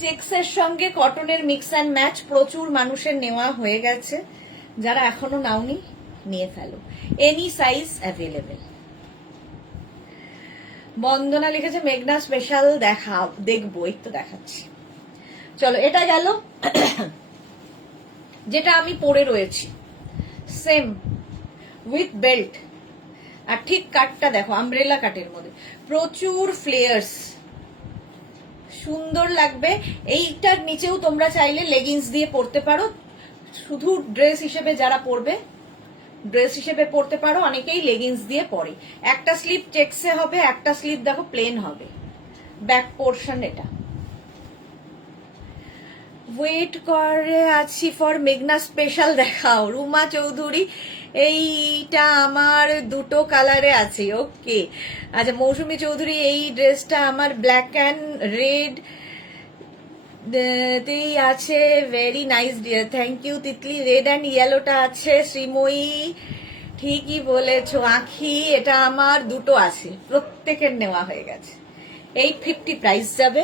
চেক্সের সঙ্গে কটনের মিক্স অ্যান্ড ম্যাচ প্রচুর মানুষের নেওয়া হয়ে গেছে। যারা এখনো নাওনি, নিয়ে ফেলো। Any size available. বন্দনা লিখেছে মেঘনা স্পেশাল দেখাও, দেখবো, এই তো দেখাচ্ছি। চলো, এটা গেল যেটা আমি পরে রয়েছি, সেম উইথ বেল্ট। আর ঠিক কাটটা দেখো, আমব্রেলা কাটের মধ্যে প্রচুর ফ্লেয়ার্স, সুন্দর লাগবে। এইটার নিচেও তোমরা চাইলে লেগিংস দিয়ে পরতে পারো, শুধু ড্রেস হিসেবে যারা পরবে, ড্রেস হিসেবে পরতে পারো, অনেকেই লেগিংস দিয়ে পরে। একটা স্লিপ চেক্সে হবে, একটা স্লিপ দেখো প্লেন হবে, ব্যাক পোর্শন এটা। ওয়েট করে আছি ফর মেঘনা স্পেশাল দেখাও। রুমা চৌধুরী, এইটা আমার দুটো কালারে আছে। ওকে, আচ্ছা মৌসুমী চৌধুরী, এই ড্রেসটা আমার ব্ল্যাক অ্যান্ড রেড তেই আছে, very nice dear, thank you Titli. Red and ইয়েলোটা আছে শ্রীময়ী, ঠিকই বলেছো আঁখি, এটা আমার দুটো আছে, প্রত্যেকের নেওয়া হয়ে গেছে। 850 প্রাইস যাবে।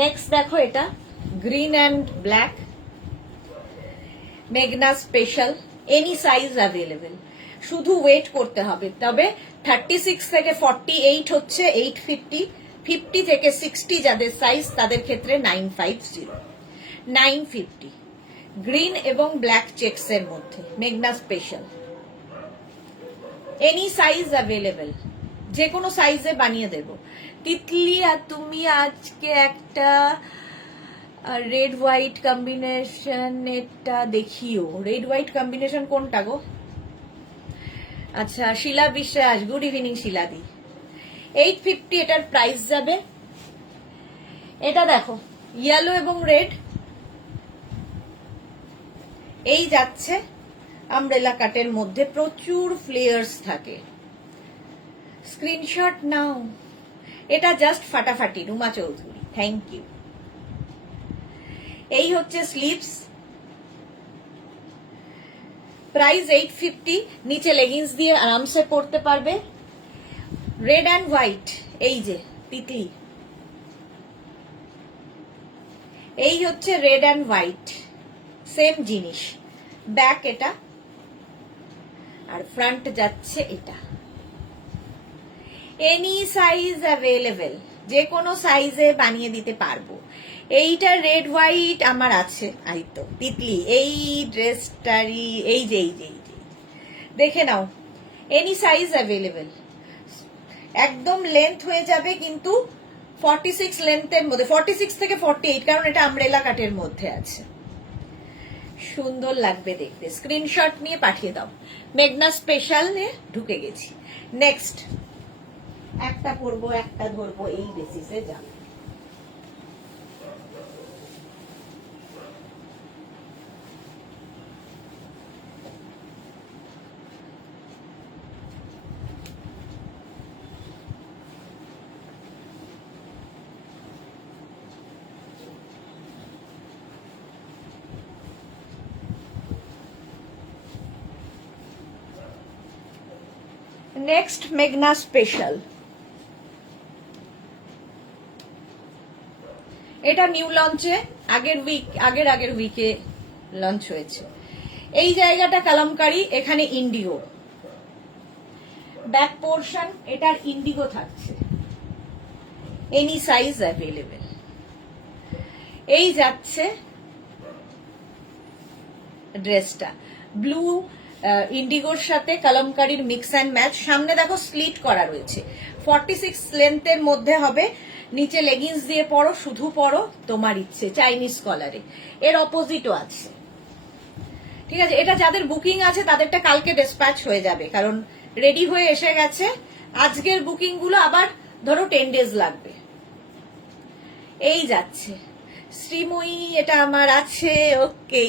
নেক্সট দেখো, এটা গ্রিন অ্যান্ড ব্ল্যাক, মেঘনা স্পেশাল, এনি সাইজ অ্যাভেলেবেল, শুধু ওয়েট করতে হবে। তবে 36 থেকে 48 হচ্ছে 850, 50 থেকে 60 যাদের সাইজ তাদের ক্ষেত্রে 950, 950। গ্রিন এবং ব্ল্যাক চেক্স এর মধ্যে মেঘনা স্পেশাল, এনি সাইজ অ্যাভেলেবেল, যে কোনো সাইজে বানিয়ে দেব। তিতলি, আর তুমি আজকে একটা রেড হোয়াইট কম্বিনেশন এটা দেখিও। রেড হোয়াইট কম্বিনেশন কোনটা গো? আচ্ছা, শিলা বিশ্বাস, গুড ইভিনিং শিলাদি। 850 এটার প্রাইস যাবে। এটা দেখো, ইয়েলো এবং রেড, এই যাচ্ছে আমব্রেলা কাটের মধ্যে, প্রচুর ফ্লেয়ার্স থাকে। স্ক্রিনশট নাও, এটা জাস্ট ফাটাফাটি। Ruma Chowdhury, thank you. এই হচ্ছে স্লিভস, প্রাইস 850, নিচে লেগিংস দিয়ে আরামসে পরতে পারবে। রেড অ্যান্ড হোয়াইট, এই যে তিতলি, এই হচ্ছে রেড অ্যান্ড হোয়াইট, সেম জিনিস। ব্যাক এটা, আর ফ্রন্ট যাচ্ছে এটা। এনি সাইজ অ্যাভেলেবেল, যে কোনো সাইজে বানিয়ে দিতে পারবো। এইটা রেড হোয়াইট আমার আছে, এই তো তিতলি, এই ড্রেসটারই এই যে দেখে নাও, এনি সাইজ অ্যাভেলেবেল। একদম লেন্থ হয়ে যাবে কিন্তু 46 লেন্থের মধ্যে, 46 থেকে 48, কারণ এটা আমব্রেলা কাটের মধ্যে আছে। সুন্দর লাগবে দেখতে, স্ক্রিনশট নিয়ে পাঠিয়ে দাও। মেঘনা স্পেশাল এ ঢুকে গেছি। নেক্সট, একটা পরবো একটা ধরবো, এই বেসিসে যাব। নেক্সট মেঘনা স্পেশাল, এটা নিউ লঞ্চে, আগের উইকে লঞ্চ হয়েছে। এই জায়গাটা কালামকারী, এখানে ইন্ডিগো, ব্যাক পোর্শন এটার ইন্ডিগো থাকছে, এনি সাইজ অ্যাভেলেবেল। এই যাচ্ছে ড্রেসটা, ব্লু ইন্ডিগোর সাথে কালামকারীর মিক্স অ্যান্ড ম্যাচ। সামনে দেখো স্লিট করা রয়েছে, 46 লেন্থের মধ্যে হবে। নিচে লেগিংস দিয়ে পরো, শুধু পরো, তোমার ইচ্ছে, চাইনিজ কলারে। এর অপোজিটও আছে, ঠিক আছে। এটা যাদের বুকিং আছে তাদেরটা কালকে ডিসপ্যাচ হয়ে যাবে, কারণ রেডি হয়ে এসে গেছে। আজকের বুকিং গুলো আবার ধরো 10 ডেজ লাগবে। এই যাচ্ছে শ্রীময়ী, এটা আমার আছে। ওকে,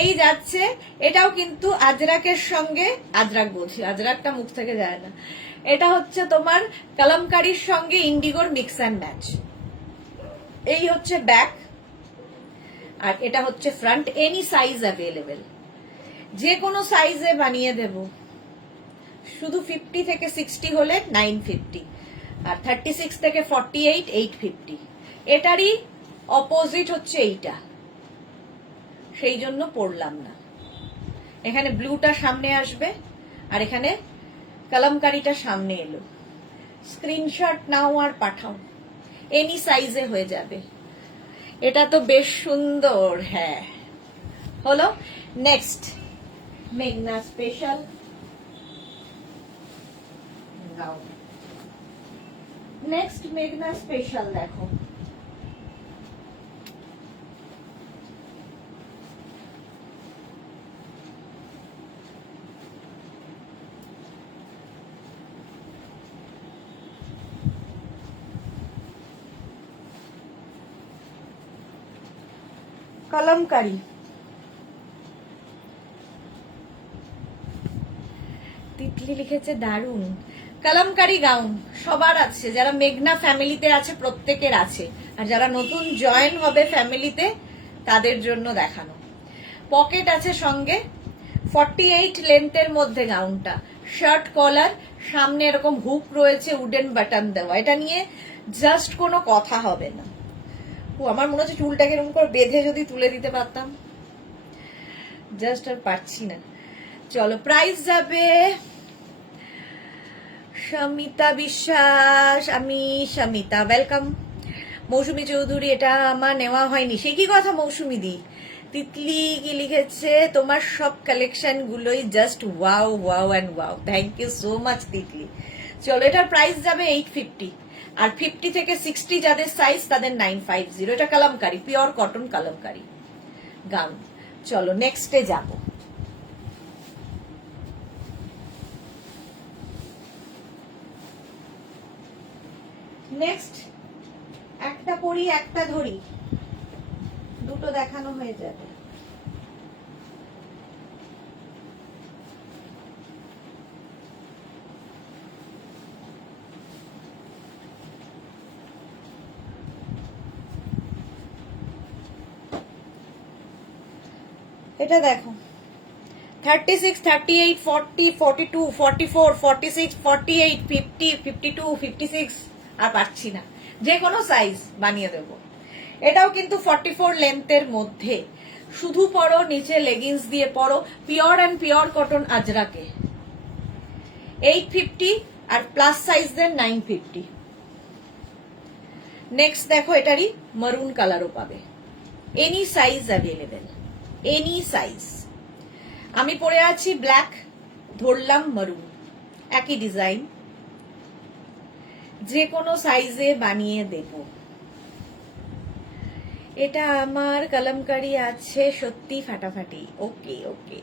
এই যাচ্ছে, এটাও কিন্তু আজরাকের সঙ্গে, আজরাক বলছি, আজরাকটা মুখ থেকে যায় না, এটা হচ্ছে তোমার কালামকারীর সঙ্গে ইন্ডিগোর মিক্স অ্যান্ড ম্যাচ। এই হচ্ছে ব্যাক, আর এটা হচ্ছে ফ্রন্ট। এনি সাইজ অ্যাভেলেবেল, যে কোনো সাইজে বানিয়ে দেব। শুধু 50 থেকে 60 হলে 950, আর 36 থেকে 48 850। এটারই অপোজিট হচ্ছে এইটা, সেই জন্য পড়লাম না। এখানে ব্লুটা সামনে আসবে, আর এখানে কালামকারীটা সামনে এলো। স্ক্রিনশট নাও আর পাঠাও, এনি সাইজে হয়ে যাবে। এটা তো বেশ সুন্দর, হ্যাঁ হলো। নেক্সট মেঘনা স্পেশাল, নেক্সট মেঘনা স্পেশাল দেখো, কলমকারি, তিতলি লিখেছে দারুন। কলমকারি গাউন সবার আছে, যারা মেঘনা ফ্যামিলিতে আছে প্রত্যেকের আছে, আর যারা নতুন জয়েন হবে ফ্যামিলিতে তাদের জন্য দেখানো। পকেট আছে সঙ্গে, 48 লেন্থের মধ্যে গাউনটা, শার্ট কলার, সামনে এরকম হুক রয়েছে, উডেন বাটন দেওয়া। এটা নিয়ে জাস্ট কোনো কথা হবে না। ও আমার মনে হচ্ছে চুলটাকে এরকম করে বেঁধে যদি তুলে দিতে পারতাম, জাস্ট আর পারছি না। চলো প্রাইস যাবে সমিতা বিশ্বাস, আমি সমিতা, ওয়েলকাম। মৌসুমী চৌধুরী, এটা আমার নেওয়া হয়নি। সে কি কথা মৌসুমী দি? তিতলি কি লিখেছে, তোমার সব কালেকশন গুলোই just wow wow and wow. Thank you so much Titli. চলো এটার প্রাইস যাবে 850, আর 50 থেকে 60 যাদের সাইজ তাদের 950। এটা kalamkari, pure cotton kalamkari gown. চলো নেক্সটে যাবো। নেক্সট একটা পরি একটা ধরি, দুটো দেখানো হয়ে যাবে। এটা দেখো 36, 38, 40, 42, 44, 46, 48, 50, 52, 56, আর পারছি না, যে কোনো সাইজ বানিয়ে দেবো। এটাও কিন্তু 44 লেন্থের মধ্যে, শুধু পরো, নিচে লেগিংস দিয়ে পরো, পিওর অ্যান্ড পিওর কটন আজরাকে। 850 আর প্লাস সাইজদের 950। নেক্সট দেখো এটারই মারুন কালারও পাবে, any size available, any size. আমি পরে আছি ব্ল্যাক, ধরলাম মারুন, একই ডিজাইন, যে কোনো সাইজে বানিয়ে দেব। এটা আমার কলমকারি আছে, সত্যি ফাটাফাটি। ওকে ওকে,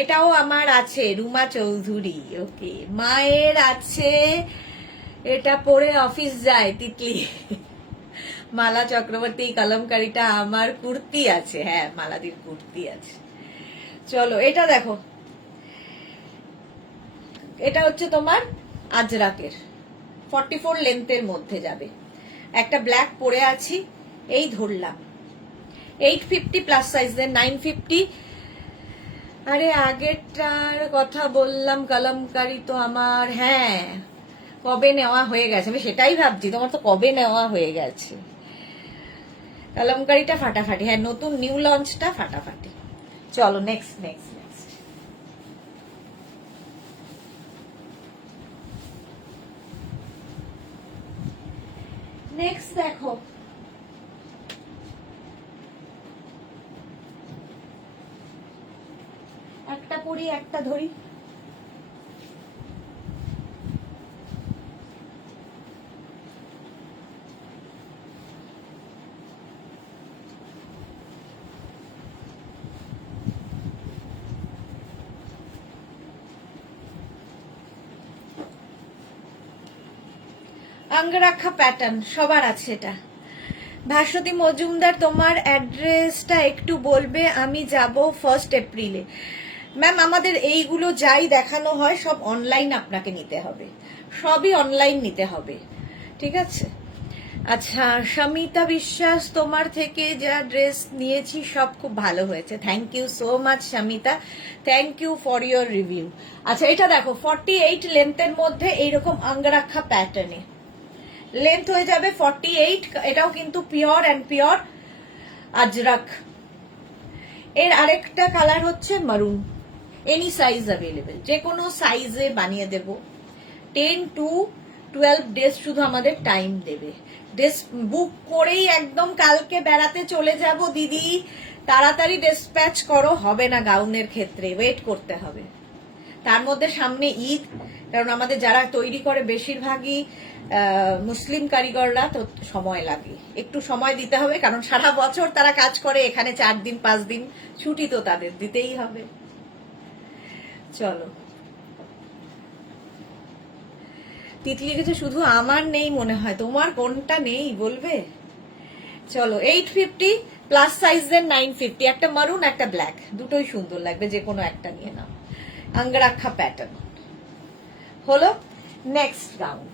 এটাও আমার আছে, রুমা চৌধুরী। ওকে, মায়ের আছে, এটা পরে অফিস যায় তিতলি। মালা চক্রবর্তী, কলমকারিটা আমার, কুর্তি আছে, হ্যাঁ মালাদির কুর্তি আছে। চলো এটা দেখো, এটা হচ্ছে তোমার আজরাকের, 44 লেন্থের মধ্যে যাবে। একটা ব্ল্যাক পরে আছি, এই ধরলাম 850 প্লাস সাইজের 950। আরে আগেরটার কথা বললাম, কলমকারি তো আমার, হ্যাঁ কবে নেওয়া হয়ে গেছে, আমি সেটাই ভাবছি, তোমার তো কবে নেওয়া হয়ে গেছে। কলমকারিটা ফাটাফাটি, হ্যাঁ নতুন নিউ লঞ্চটা ফাটাফাটি। চলো নেক্সট নেক্সট নেক্সট। নেক্সট দেখো, একটা পরি একটা ধরি। অঙ্গরাখা প্যাটার্ন সবার আছে এটা। ভাস্বতী মজুমদার, তোমার অ্যাড্রেসটা একটু বলবে, আমি যাব 1 এপ্রিলে। ম্যাম আমাদের এইগুলো যাই দেখানো হয় সব অনলাইন আপনাকে নিতে হবে, সবই অনলাইন নিতে হবে, ঠিক আছে? আচ্ছা সমিতা বিশ্বাস, তোমার থেকে যা ড্রেস নিয়েছি সব খুব ভালো হয়েছে। Thank you so much Samita, thank you for your review. আচ্ছা এটা দেখো 48 লেন্থের মধ্যে এইরকম অঙ্গরাখা প্যাটার্নে, লেন্থ হয়ে যাবে 48। এটাও কিন্তু পিওর অ্যান্ড পিওর আজরাক। এর আরেকটা কালার হচ্ছে মারুন, এনি সাইজ অ্যাভেলেবেল, যে কোনো সাইজে বানিয়ে দেব। 10 to 12 ডেজ শুধু আমাদের টাইম দেবে। ড্রেস বুক করেই একদম কালকে বেড়াতে চলে যাব দিদি, তাড়াতাড়ি ডিসপ্যাচ করো, হবে না গাউনের ক্ষেত্রে, ওয়েট করতে হবে। তার মধ্যে সামনে ঈদ, কারণ আমাদের যারা তৈরি করে বেশিরভাগই মুসলিম কারিগররা, তো সময় লাগে, একটু সময় দিতে হবে, কারণ সারা বছর তারা কাজ করে, এখানে 4 দিন 5 দিন ছুটি তো তাদের দিতেই হবে। চলো তিতলি লিখেছে শুধু আমার নেই মনে হয়, তোমার কোনটা নেই বলবে? চলো 850 প্লাস সাইজের 950, একটা মারুন একটা ব্ল্যাক, দুটোই সুন্দর লাগবে, যে কোনো একটা নিয়ে নাও। আঙ্গরাক্ষা প্যাটার্ন হলো। Next gown,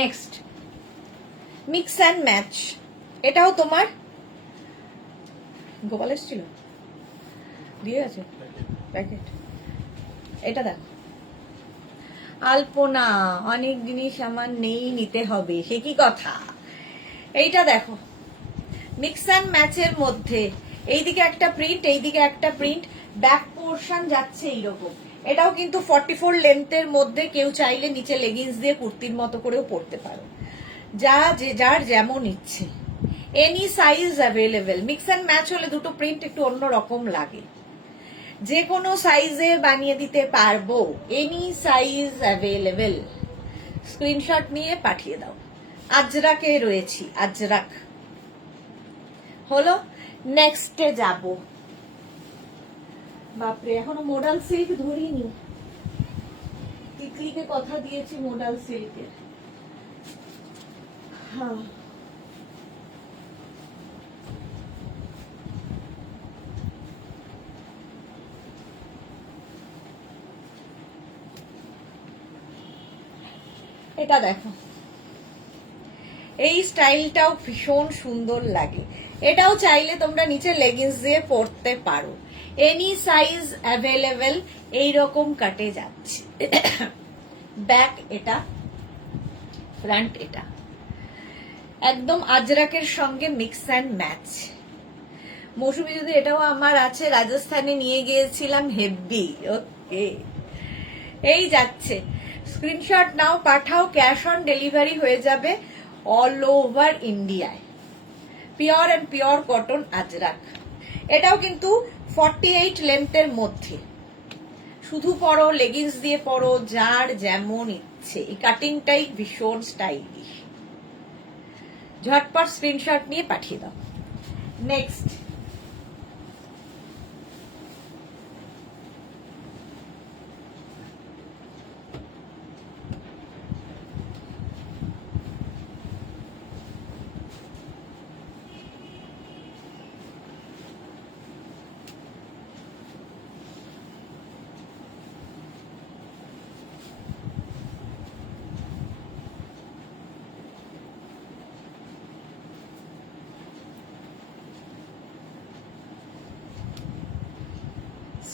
next mix and match. এটাও তোমার গোপাল এসেছিল, দিয়ে আছে প্যাকেট। এটা দেখো, আলপনা, অনেক জিনিস আমার নেই, নিতে হবে, সে কি কথা। এইটা দেখো, মিক্স অ্যান্ড ম্যাচের মধ্যে এইদিকে একটা প্রিন্ট, এইদিকে একটা প্রিন্ট, ব্যাক পোর্শন যাচ্ছে এইরকম। এটাও কিন্তু 44 লেন্থের মধ্যে, কেউ চাইলে নিচে লেগিংস দিয়ে কুর্তির মতো করেও পরতে পারো, যা যে যার যেমন ইচ্ছে। Any size available. Mix and match হলে দুটো প্রিন্ট একটু অন্য রকম লাগে, যে কোনো সাইজে বানিয়ে দিতে পারবো। Any size available. স্ক্রিনশট নিয়ে পাঠিয়ে দাও। আজরাকে রয়েছি, আজরাক হলো। নেক্সটে যাব। বাপরে, এখনো মোডাল সিল্ক ধরিনি, তিতলিকে কথা দিয়েছি মোডাল সিল্কের। হ্যাঁ, এটা দেখো, এই স্টাইলটাও ভীষণ সুন্দর লাগে। এটাও চাইলে তোমরা নিচে লেগিংস দিয়ে পরতে পারো। Any size available. এইরকম কাটে যাচ্ছে। ব্যাক এটা, ফ্রন্ট এটা, একদম আজরাকের সঙ্গে মিক্স অ্যান্ড ম্যাচ। মৌসুমী যদি, এটাও আমার আছে, রাজস্থানে নিয়ে গিয়েছিলাম, হেভি। ওকে, এই যাচ্ছে। স্ক্রিনশট নাও, পাঠাও, ক্যাশ অন ডেলিভারি হয়ে যাবে অল ওভার ইন্ডিয়ায়। Pure and pure cotton Ajrak. এটাও কিন্তু 48 লেন্থের মধ্যে। শুধু পরো, লেগিংস দিয়ে পরো, যার যেমন ইচ্ছে। এই কাটিংটাই ভীষণ স্টাইলিশ। ঝটপট স্ক্রিনশট নিয়ে পাঠিয়ে দাও। নেক্সট,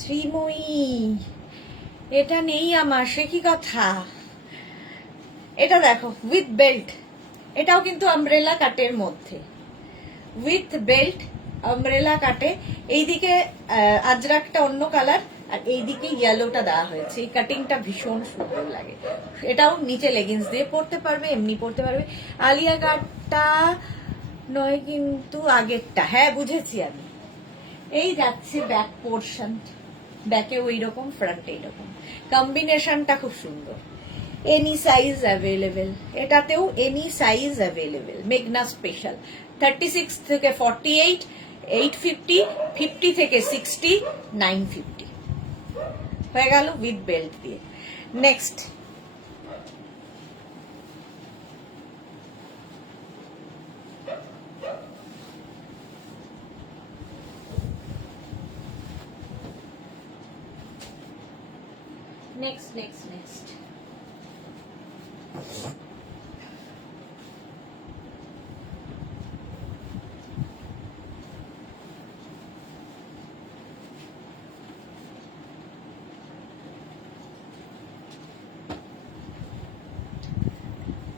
শ্রীময়ী, এটা নেই আমার, সে কি কথা। এটা দেখো, উইথ বেল্ট। এটাও কিন্তু আমব্রেলা কাটের মধ্যে, উইথ বেল্ট, আমব্রেলা কাটে। এইদিকে আজরাকটা অন্য কালার, আর এইদিকে ইয়েলোটা দেওয়া হয়েছে। এই কাটিংটা ভীষণ সুন্দর লাগে। এটাও নিচে লেগিংস দিয়ে পরতে পারবে, এমনি পরতে পারবে। আলিয়া কাটটা নয় কিন্তু আগেরটা, হ্যাঁ বুঝেছি আমি। এই যাচ্ছে ব্যাক পোর্শন, ব্যাকে ওই রকম, ফ্রন্টে এইরকম। কম্বিনেশনটা খুব সুন্দর। Any size available. এটাতেও এনি সাইজ অ্যাভেলেবেল। মেঘনা স্পেশাল। 36 থেকে 48, 850, 50 থেকে 60, 950 হয়ে গেল উইথ বেল্ট দিয়ে। নেক্সট, নেক্সট নেক্সট নেক্সট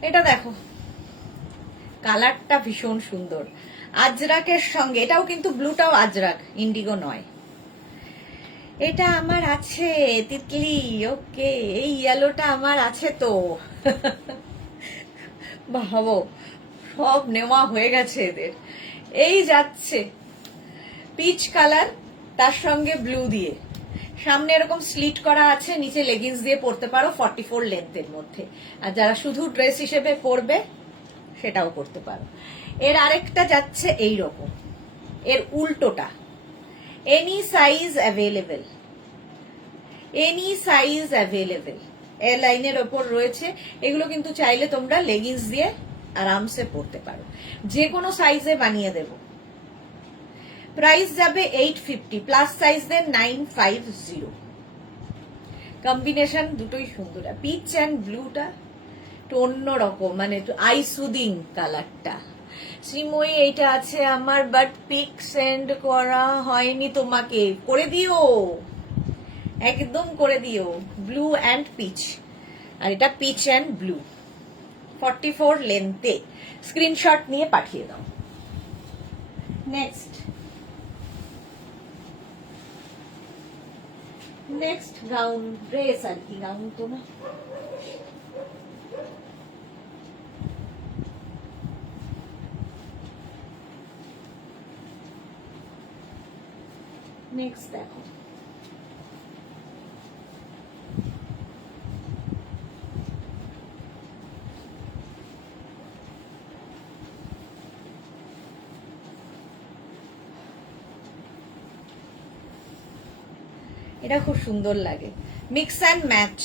এটা দেখো, কালারটা ভীষণ সুন্দর। আজরাকের সঙ্গে, এটাও কিন্তু ব্লুটাও আজরাক, ইন্ডিগো নয়। এটা আমার আছে তিতলি। ওকে, এই ইয়েলোটা আমার আছে তো। ভাবো, সব নেওয়া হয়ে গেছে এদের। এই যাচ্ছে পিচ কালার, তার সঙ্গে ব্লু দিয়ে। সামনে এরকম স্লিট করা আছে, নিচে লেগিংস দিয়ে পরতে পারো 44 লেন্থের মধ্যে। আর যারা শুধু ড্রেস হিসেবে পরবে সেটাও করতে পারো। এর আরেকটা যাচ্ছে এই রকম, এর উল্টোটা, any size available, any size available, A লাইনের ওপর রয়েছে। এগুলো কিন্তু চাইলে তোমরা লেগিংস দিয়ে আরামসে পরতে পারো, যে কোনো সাইজে বানিয়ে দেব। প্রাইস যাবে 850, প্লাস সাইজদের 950। কম্বিনেশন দুটোই সুন্দর, পিচ অ্যান্ড ব্লুটা একটু অন্যরকম, মানে একটু আই সুদিং কালারটা। শ্রীময়ী এইটা আছে আমার, বাট পিক সেন্ড করা হয়নি তোমাকে, করে দিও, একদম করে দিও। ব্লু অ্যান্ড পিচ, আর এটা পিচ অ্যান্ড ব্লু, 44 লেন্থে। স্ক্রিনশট নিয়ে পাঠিয়ে দাও। নেক্সট নেক্সট গাউন, ড্রেস আর কি, গাউন তো না। নেক্সট দেখো, এটা খুব সুন্দর লাগে, মিক্স অ্যান্ড ম্যাচ।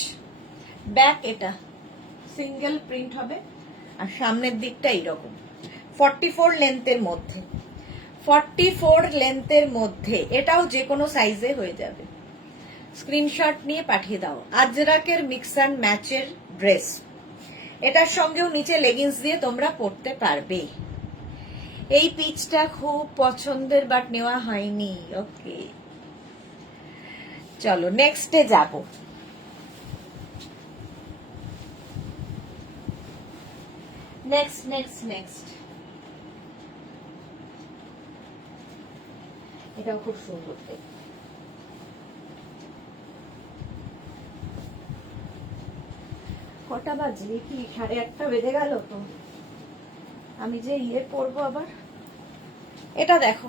ব্যাক এটা সিঙ্গেল প্রিন্ট হবে, আর সামনের দিকটা এইরকম। 44 লেন্থের মধ্যে, 44 লেন্থের মধ্যে, এটাও যে কোনো সাইজে হয়ে যাবে। স্ক্রিনশট নিয়ে পাঠিয়ে দাও। আজরাকের মিক্স অ্যান্ড ম্যাচের ড্রেস, এটার সঙ্গেও নিচে লেগিংস দিয়ে তোমরা পরতে পারবে। এই পিচটা খুব পছন্দের, বাট নেওয়া হয়নি। ওকে, চলো নেক্সটে যাব। নেক্সট নেক্সট নেক্সট, এটাও খুব সুন্দর দেখতে। কটা বাজে কি? 8:30 বেজে গেল তো। আমি যে পরবো আবার। এটা দেখো,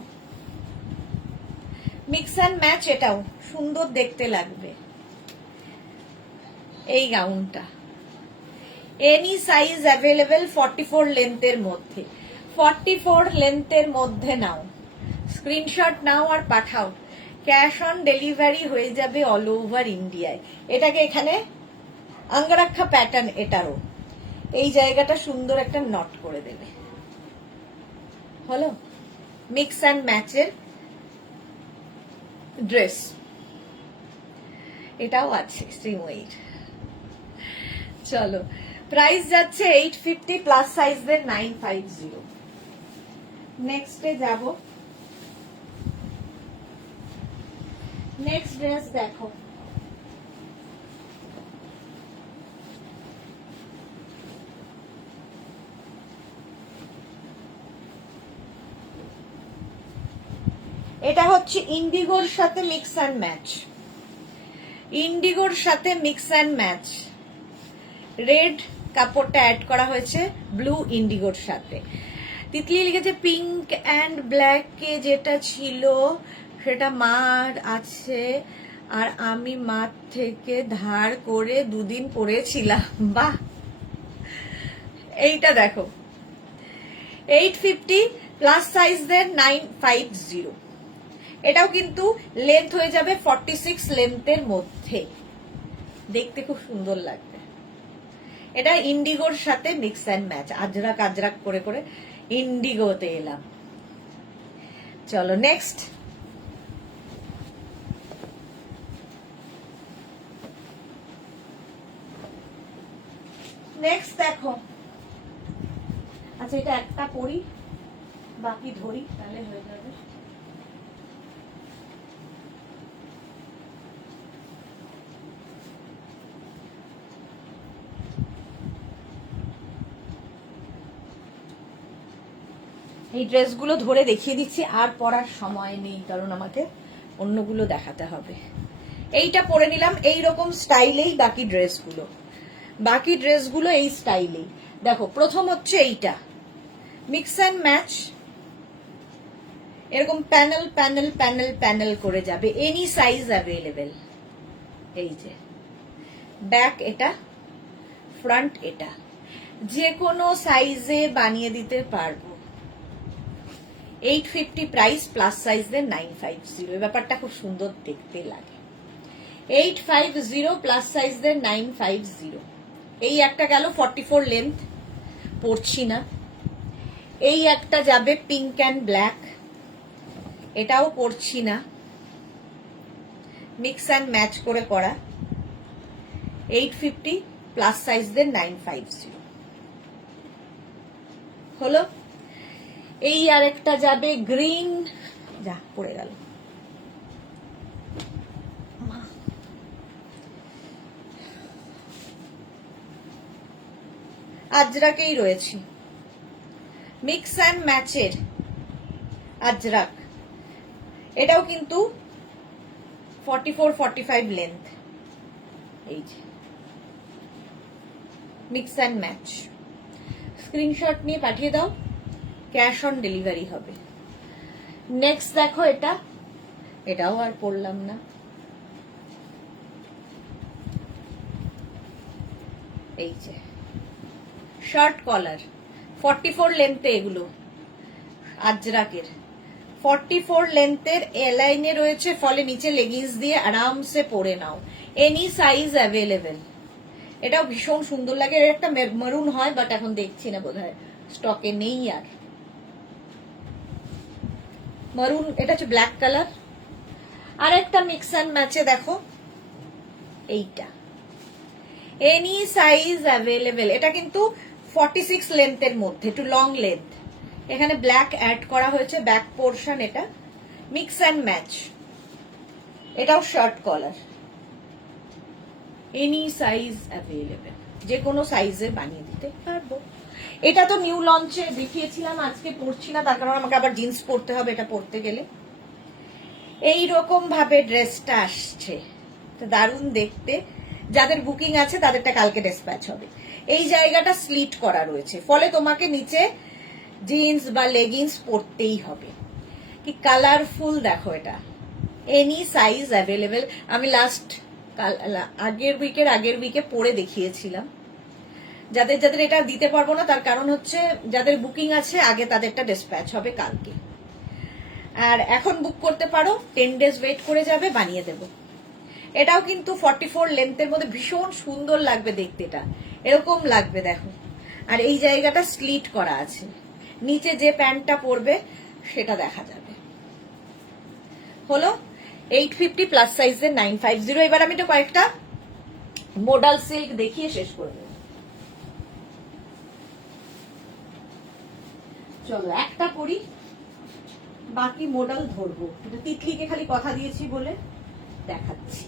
মিক্স অ্যান্ড ম্যাচ, এটাও সুন্দর দেখতে লাগবে। এই গাউনটা এনি সাইজ অ্যাভেলেবেল, 44 লেন্থের মধ্যে, 44 লেন্থের মধ্যে নাও, স্ক্রিনশট নাও আর পাঠাও। ক্যাশ অন ডেলিভারি হয়ে যাবে অল ওভার ইন্ডিয়ায়। এটাকে এখানে অঙ্গরাক্ষা প্যাটার্ন, এটারও এই জায়গাটা সুন্দর একটা নট করে দেবে। হলো মিক্স অ্যান্ড ম্যাচের ড্রেস, এটাও আছে শ্রীময়ীর। চলো, প্রাইস যাচ্ছে 850, প্লাস সাইজদের 950। নেক্সটে যাব। নেক্সট ড্রেস দেখো, এটা হচ্ছে ইন্ডিগোর সাথে মিক্স অ্যান্ড ম্যাচ, ইন্ডিগোর সাথে মিক্স অ্যান্ড ম্যাচ। রেড কাপড়টা অ্যাড করা হয়েছে ব্লু ইন্ডিগোর সাথে। তিতলি লিখেছে পিঙ্ক অ্যান্ড ব্ল্যাক এ যেটা ছিল সেটা মার আছে, আর আমি মার থেকে ধার করে 2 দিন পরেছিলাম। বাহ, এইটা দেখো 850, প্লাস সাইজদের 950। এটাও কিন্তু লেন্থ হয়ে যাবে 46 লেন্থের মধ্যে, দেখতে খুব সুন্দর লাগবে। এটা ইন্ডিগোর সাথে mix and match, Ajrak Ajrak করে করে ইন্ডিগোতে এলাম। চলো নেক্সট। নেক্সট দেখো, আচ্ছা এটা একটা পরি, বাকি ধরি, তাহলে হয়ে যাবে। এই ড্রেসগুলো ধরে দেখিয়ে দিচ্ছি, আর পরার সময় নেই কারণ আমাকে অন্যগুলো দেখাতে হবে। এইটা পরে নিলাম এই রকম স্টাইলেই, বাকি ড্রেসগুলো এই স্টাইলেই। দেখো প্রথম হচ্ছে এইটা মিক্স অ্যান্ড ম্যাচ, এরকম প্যানেল প্যানেল প্যানেল প্যানেল করে যাবে, এনি সাইজ অ্যাভেলেবেল। এই যে ব্যাক এটা, ফ্রন্ট এটা, যে কোনো সাইজে বানিয়ে দিতে পারবো। 850 প্রাইস, প্লাস সাইজের 950। এই ব্যাপারটা খুব সুন্দর দেখতে লাগে। 850 প্লাস সাইজের 950। এই একটা গেল 44 লেন্থ, পরছি না। এই একটা যাবে পিঙ্ক অ্যান্ড ব্ল্যাক, এটাও পরছি না, মিক্স অ্যান্ড ম্যাচ করে করা। 850 প্লাস সাইজের 950 হলো। এই আরেকটা যাবে গ্রিন, যা পড়ে গেল, আজরাকেই রয়েছি, মিক্স অ্যান্ড ম্যাচের আজরাক। এটাও কিন্তু 44-45 লেন্থ। এই যে মিক্স অ্যান্ড ম্যাচ। স্ক্রিনশট নিয়ে পাঠিয়ে দাও, ক্যাশ অন ডেলিভারি হবে। নেক্সট দেখো এটা, এটাও আর পড়লাম না। এই যে শার্ট কলার, 44 লেন্থে, এগুলো আজরাকের 44 লেন্থের, এ লাইনে রয়েছে, ফলে নিচে লেগিংস দিয়ে আরামসে পরে নাও, এনি সাইজ অ্যাভেলেবেল। এটাও ভীষণ সুন্দর লাগে। এর একটা মেরুন হয়, বাট এখন দেখছি না, বোধহয় স্টকে নেই আর। মারুন, এটা হচ্ছে ব্ল্যাক কালার। আর একটা মিক্স অ্যান্ড ম্যাচে দেখো, এইটা এনি সাইজ অ্যাভেলেবেল। এটা কিন্তু 46 লেন্থের মধ্যে, একটু লং লেন্থ। এখানে ব্ল্যাক অ্যাড করা হয়েছে, ব্যাক পোর্শন। এটা মিক্স অ্যান্ড ম্যাচ, এটাও shirt collar, any size available, যে কোনো সাইজে বানিয়ে দিতে পারবো। এটা তো নিউ লঞ্চে দেখিয়েছিলাম, আজকে পরছি না, তার কারণ আমাকে আবার জিন্স পরতে হবে এটা পরতে গেলে। এই রকম ভাবে ড্রেসটা আসছে, দারুণ দেখতে। যাদের বুকিং আছে তাদেরটা কালকে ডিসপ্যাচ হবে। এই জায়গাটা স্লিট করা রয়েছে, ফলে তোমাকে নিচে জিন্স বা লেগিংস পরতেই হবে। কি কালারফুল দেখো, এটা এনি সাইজ অ্যাভেলেবেল। আমি লাস্ট আগের উইকে পরে দেখিয়েছিলাম। যাদের যাদের এটা দিতে পারবো না, তার কারণ হচ্ছে যাদের বুকিং আছে আগে তাদেরটা ডিসপ্যাচ হবে কালকে। আর এখন বুক করতে পারো, 10 ডেজ ওয়েট করে যাবে, বানিয়ে দেব। এটাও কিন্তু 44 লেন্থের মধ্যে, ভীষণ সুন্দর লাগবে দেখতে। এটা এরকম লাগবে দেখো। আর এই জায়গাটা স্লিট করা আছে, নিচে যে প্যান্টটা পরবে সেটা দেখা যাবে। হলো 850 প্লাস সাইজের 950। এবার আমি তো কয়েকটা মোডাল সিল্ক দেখিয়ে শেষ করে দেব। চলো একটা করি, বাকি মোডাল ধরবো। তিতলিকে খালি কথা দিয়েছি বলে দেখাচ্ছি।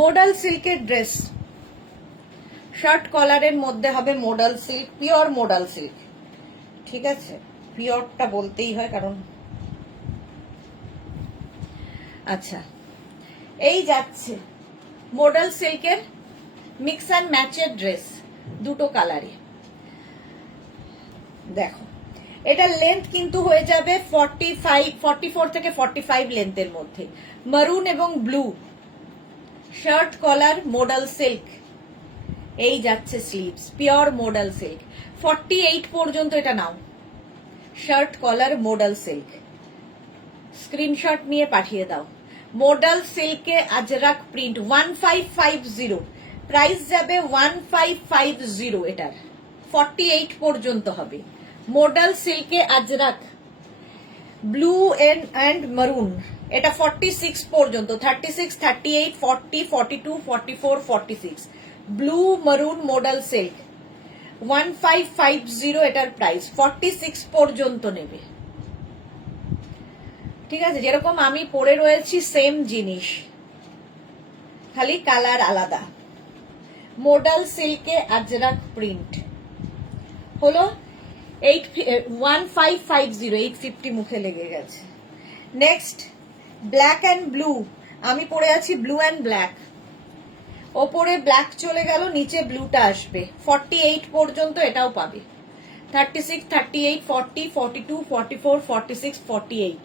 মোডাল সিল্কের ড্রেস, শার্ট কলারের মধ্যে হবে modal silk, pure modal silk. ঠিক আছে, পিওরটা বলতেই হয় কারণ। আচ্ছা, এই যাচ্ছে মোডাল সিল্কের মিক্স অ্যান্ড ম্যাচের ড্রেস, দুটো কালারে। দেখো, এটা লেন্থ কিন্তু হয়ে যাবে 44 থেকে 45 লেন্থের মধ্যে। মারুন এবং blue, shirt collar, modal silk. এই যাচ্ছে স্লিভস, পিওর মোডাল সিল্ক। 48 পর্যন্ত এটা নাও, shirt collar modal silk. Screenshot নিয়ে পাঠিয়ে দাও। মোডাল সিল্কে আজরাক প্রিন্ট, 1550, প্রাইস যাবে 1550। এটার 48 পর্যন্ত হবে। মোডাল সিল্কে আজরাক, ব্লু এন্ড মারুন, এটা 46 পর্যন্ত, 36, 38, 40, 42, 44, 46। ব্লু মারুন মোডাল সিল্ক 1550 এটার প্রাইস। 46 পর্যন্ত নেবে। ঠিক আছে, যেরকম আমি পরে রয়েছি সেম জিনিস, খালি কালার আলাদা। মোডাল সিল্কে আজরাক প্রিন্ট হলো 1550, 850 মুখে লেগে গেছে। নেক্সট ব্ল্যাক অ্যান্ড ব্লু, আমি পরে আছি ব্লু অ্যান্ড ব্ল্যাক। ওপরে ব্ল্যাক চলে গেল, নিচে ব্লুটা আসবে। 48 পর্যন্ত এটাও পাবে। 36, 38, 40, 42, 44, 46, 48।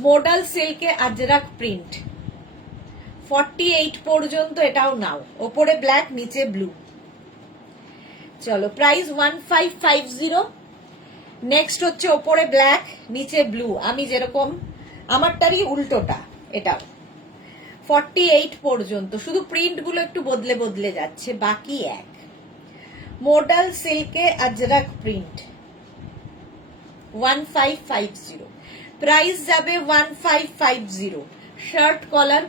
মডাল সিল্কে আজরাক প্রিন্ট। 48 পর্যন্ত এটাও নাও। ওপরে ব্ল্যাক, নিচে ব্লু। চলো, প্রাইস 1550। নেক্সট হচ্ছে ওপরে ব্ল্যাক, নিচে ব্লু। আমি যেরকম, আমারটারই উল্টোটা এটাও। 48 পর্যন্ত, শুধু প্রিন্ট গুলো একটু বদলে বদলে যাচ্ছে, বাকি এক। মডাল সিল্কে আজরাক প্রিন্ট। 1550। প্রাইস যাবে 1550। শার্ট কলার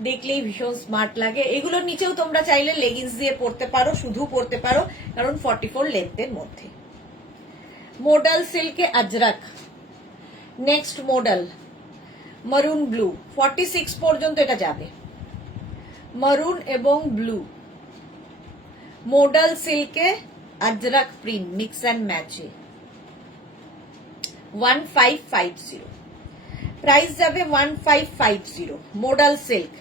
দেখলেই ভীষণ স্মার্ট লাগে। এগুলোর নিচেও তোমরা চাইলে লেগিংস দিয়ে পরতে পারো, শুধু পরতে পারো, কারণ 44 লেন্থের মধ্যে। মডাল সিল্কে Ajrak. Next model maroon blue. 46 পর্যন্ত এটা যাবে। মারুন এবং ব্লু, মডাল সিল্কে আজরাক প্রিন্ট, মিক্স অ্যান্ড ম্যাচে। 1550। প্রাইস যাবে 1550। Modal silk.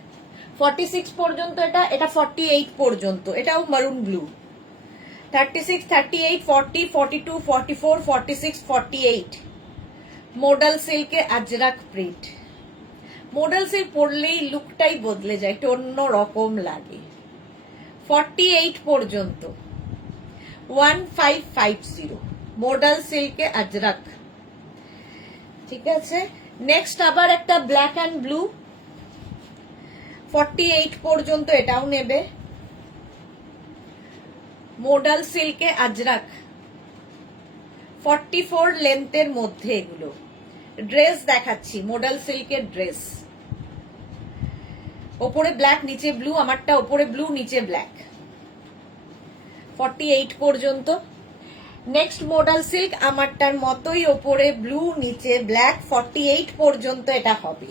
46 পর্যন্ত এটা, এটা 48 পর্যন্ত, এটাও মারুন ব্লু। 36, 38, 40, 42, 44, 46, 48। মডাল সিল্কে আজরাক প্রিন্ট। মডাল সিল্ক পরলেই লুকটাই বদলে যায়, একটু অন্য রকম লাগে। 48 পর্যন্ত। 1550। মডাল সিল্কে আজরাক। ঠিক আছে, নেক্সট আবার একটা ব্ল্যাক অ্যান্ড ব্লু। 48 পর্যন্ত এটাও নেবে। মডাল সিল্কে আজরাক। 44 লেন্থের মধ্যে এগুলো। ড্রেস দেখাচ্ছি, মডাল সিল্কের ড্রেস। ওপরে ব্ল্যাক, নিচে ব্লু। আমারটা ওপরে ব্লু, নিচে ব্ল্যাক। 48 পর্যন্ত। নেক্সট মডাল সিল্ক আমারটার মতোই, ওপরে ব্লু, নিচে ব্ল্যাক। 48 পর্যন্ত এটা হবে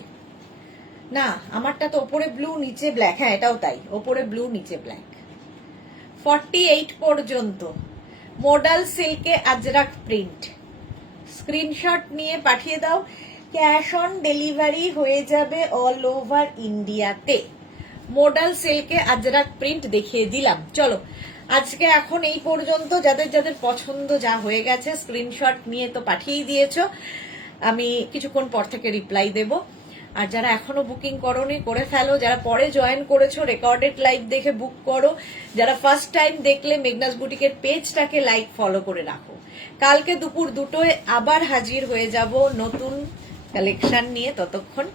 না, আমারটা তো ওপরে ব্লু, নিচে ব্ল্যাক। হ্যাঁ, এটাও তাই, ওপরে ব্লু, নিচে ব্ল্যাক। 48 পর্যন্ত। মডাল সিল্কে আজরাক প্রিন্ট। স্ক্রিনশট নিয়ে পাঠিয়ে দাও, ক্যাশ অন ডেলিভারি হয়ে যাবে অল ওভার ইন্ডিয়াতে। মডাল সিল্কে আজরাক প্রিন্ট দেখিয়ে দিলাম। চলো, আজকে এখন এই পর্যন্ত। যাদের যাদের পছন্দ যা হয়ে গেছে, স্ক্রিনশট নিয়ে তো পাঠিয়েই দিয়েছো, আমি কিছুক্ষণ পর থেকে রিপ্লাই দেব। আর যারা এখনো বুকিং করোনি, করে ফেলো। যারা পরে জয়েন করেছো, রেকর্ডেড লাইভ দেখে বুক করো। যারা ফার্স্ট টাইম দেখলে, মেঘনাস বুটিকের পেজটাকে লাইক ফলো করে রাখো। কালকে দুপুর 2টোয় আবার হাজির হয়ে যাব নতুন কালেকশন নিয়ে। ততক্ষণ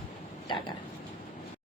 টাটা।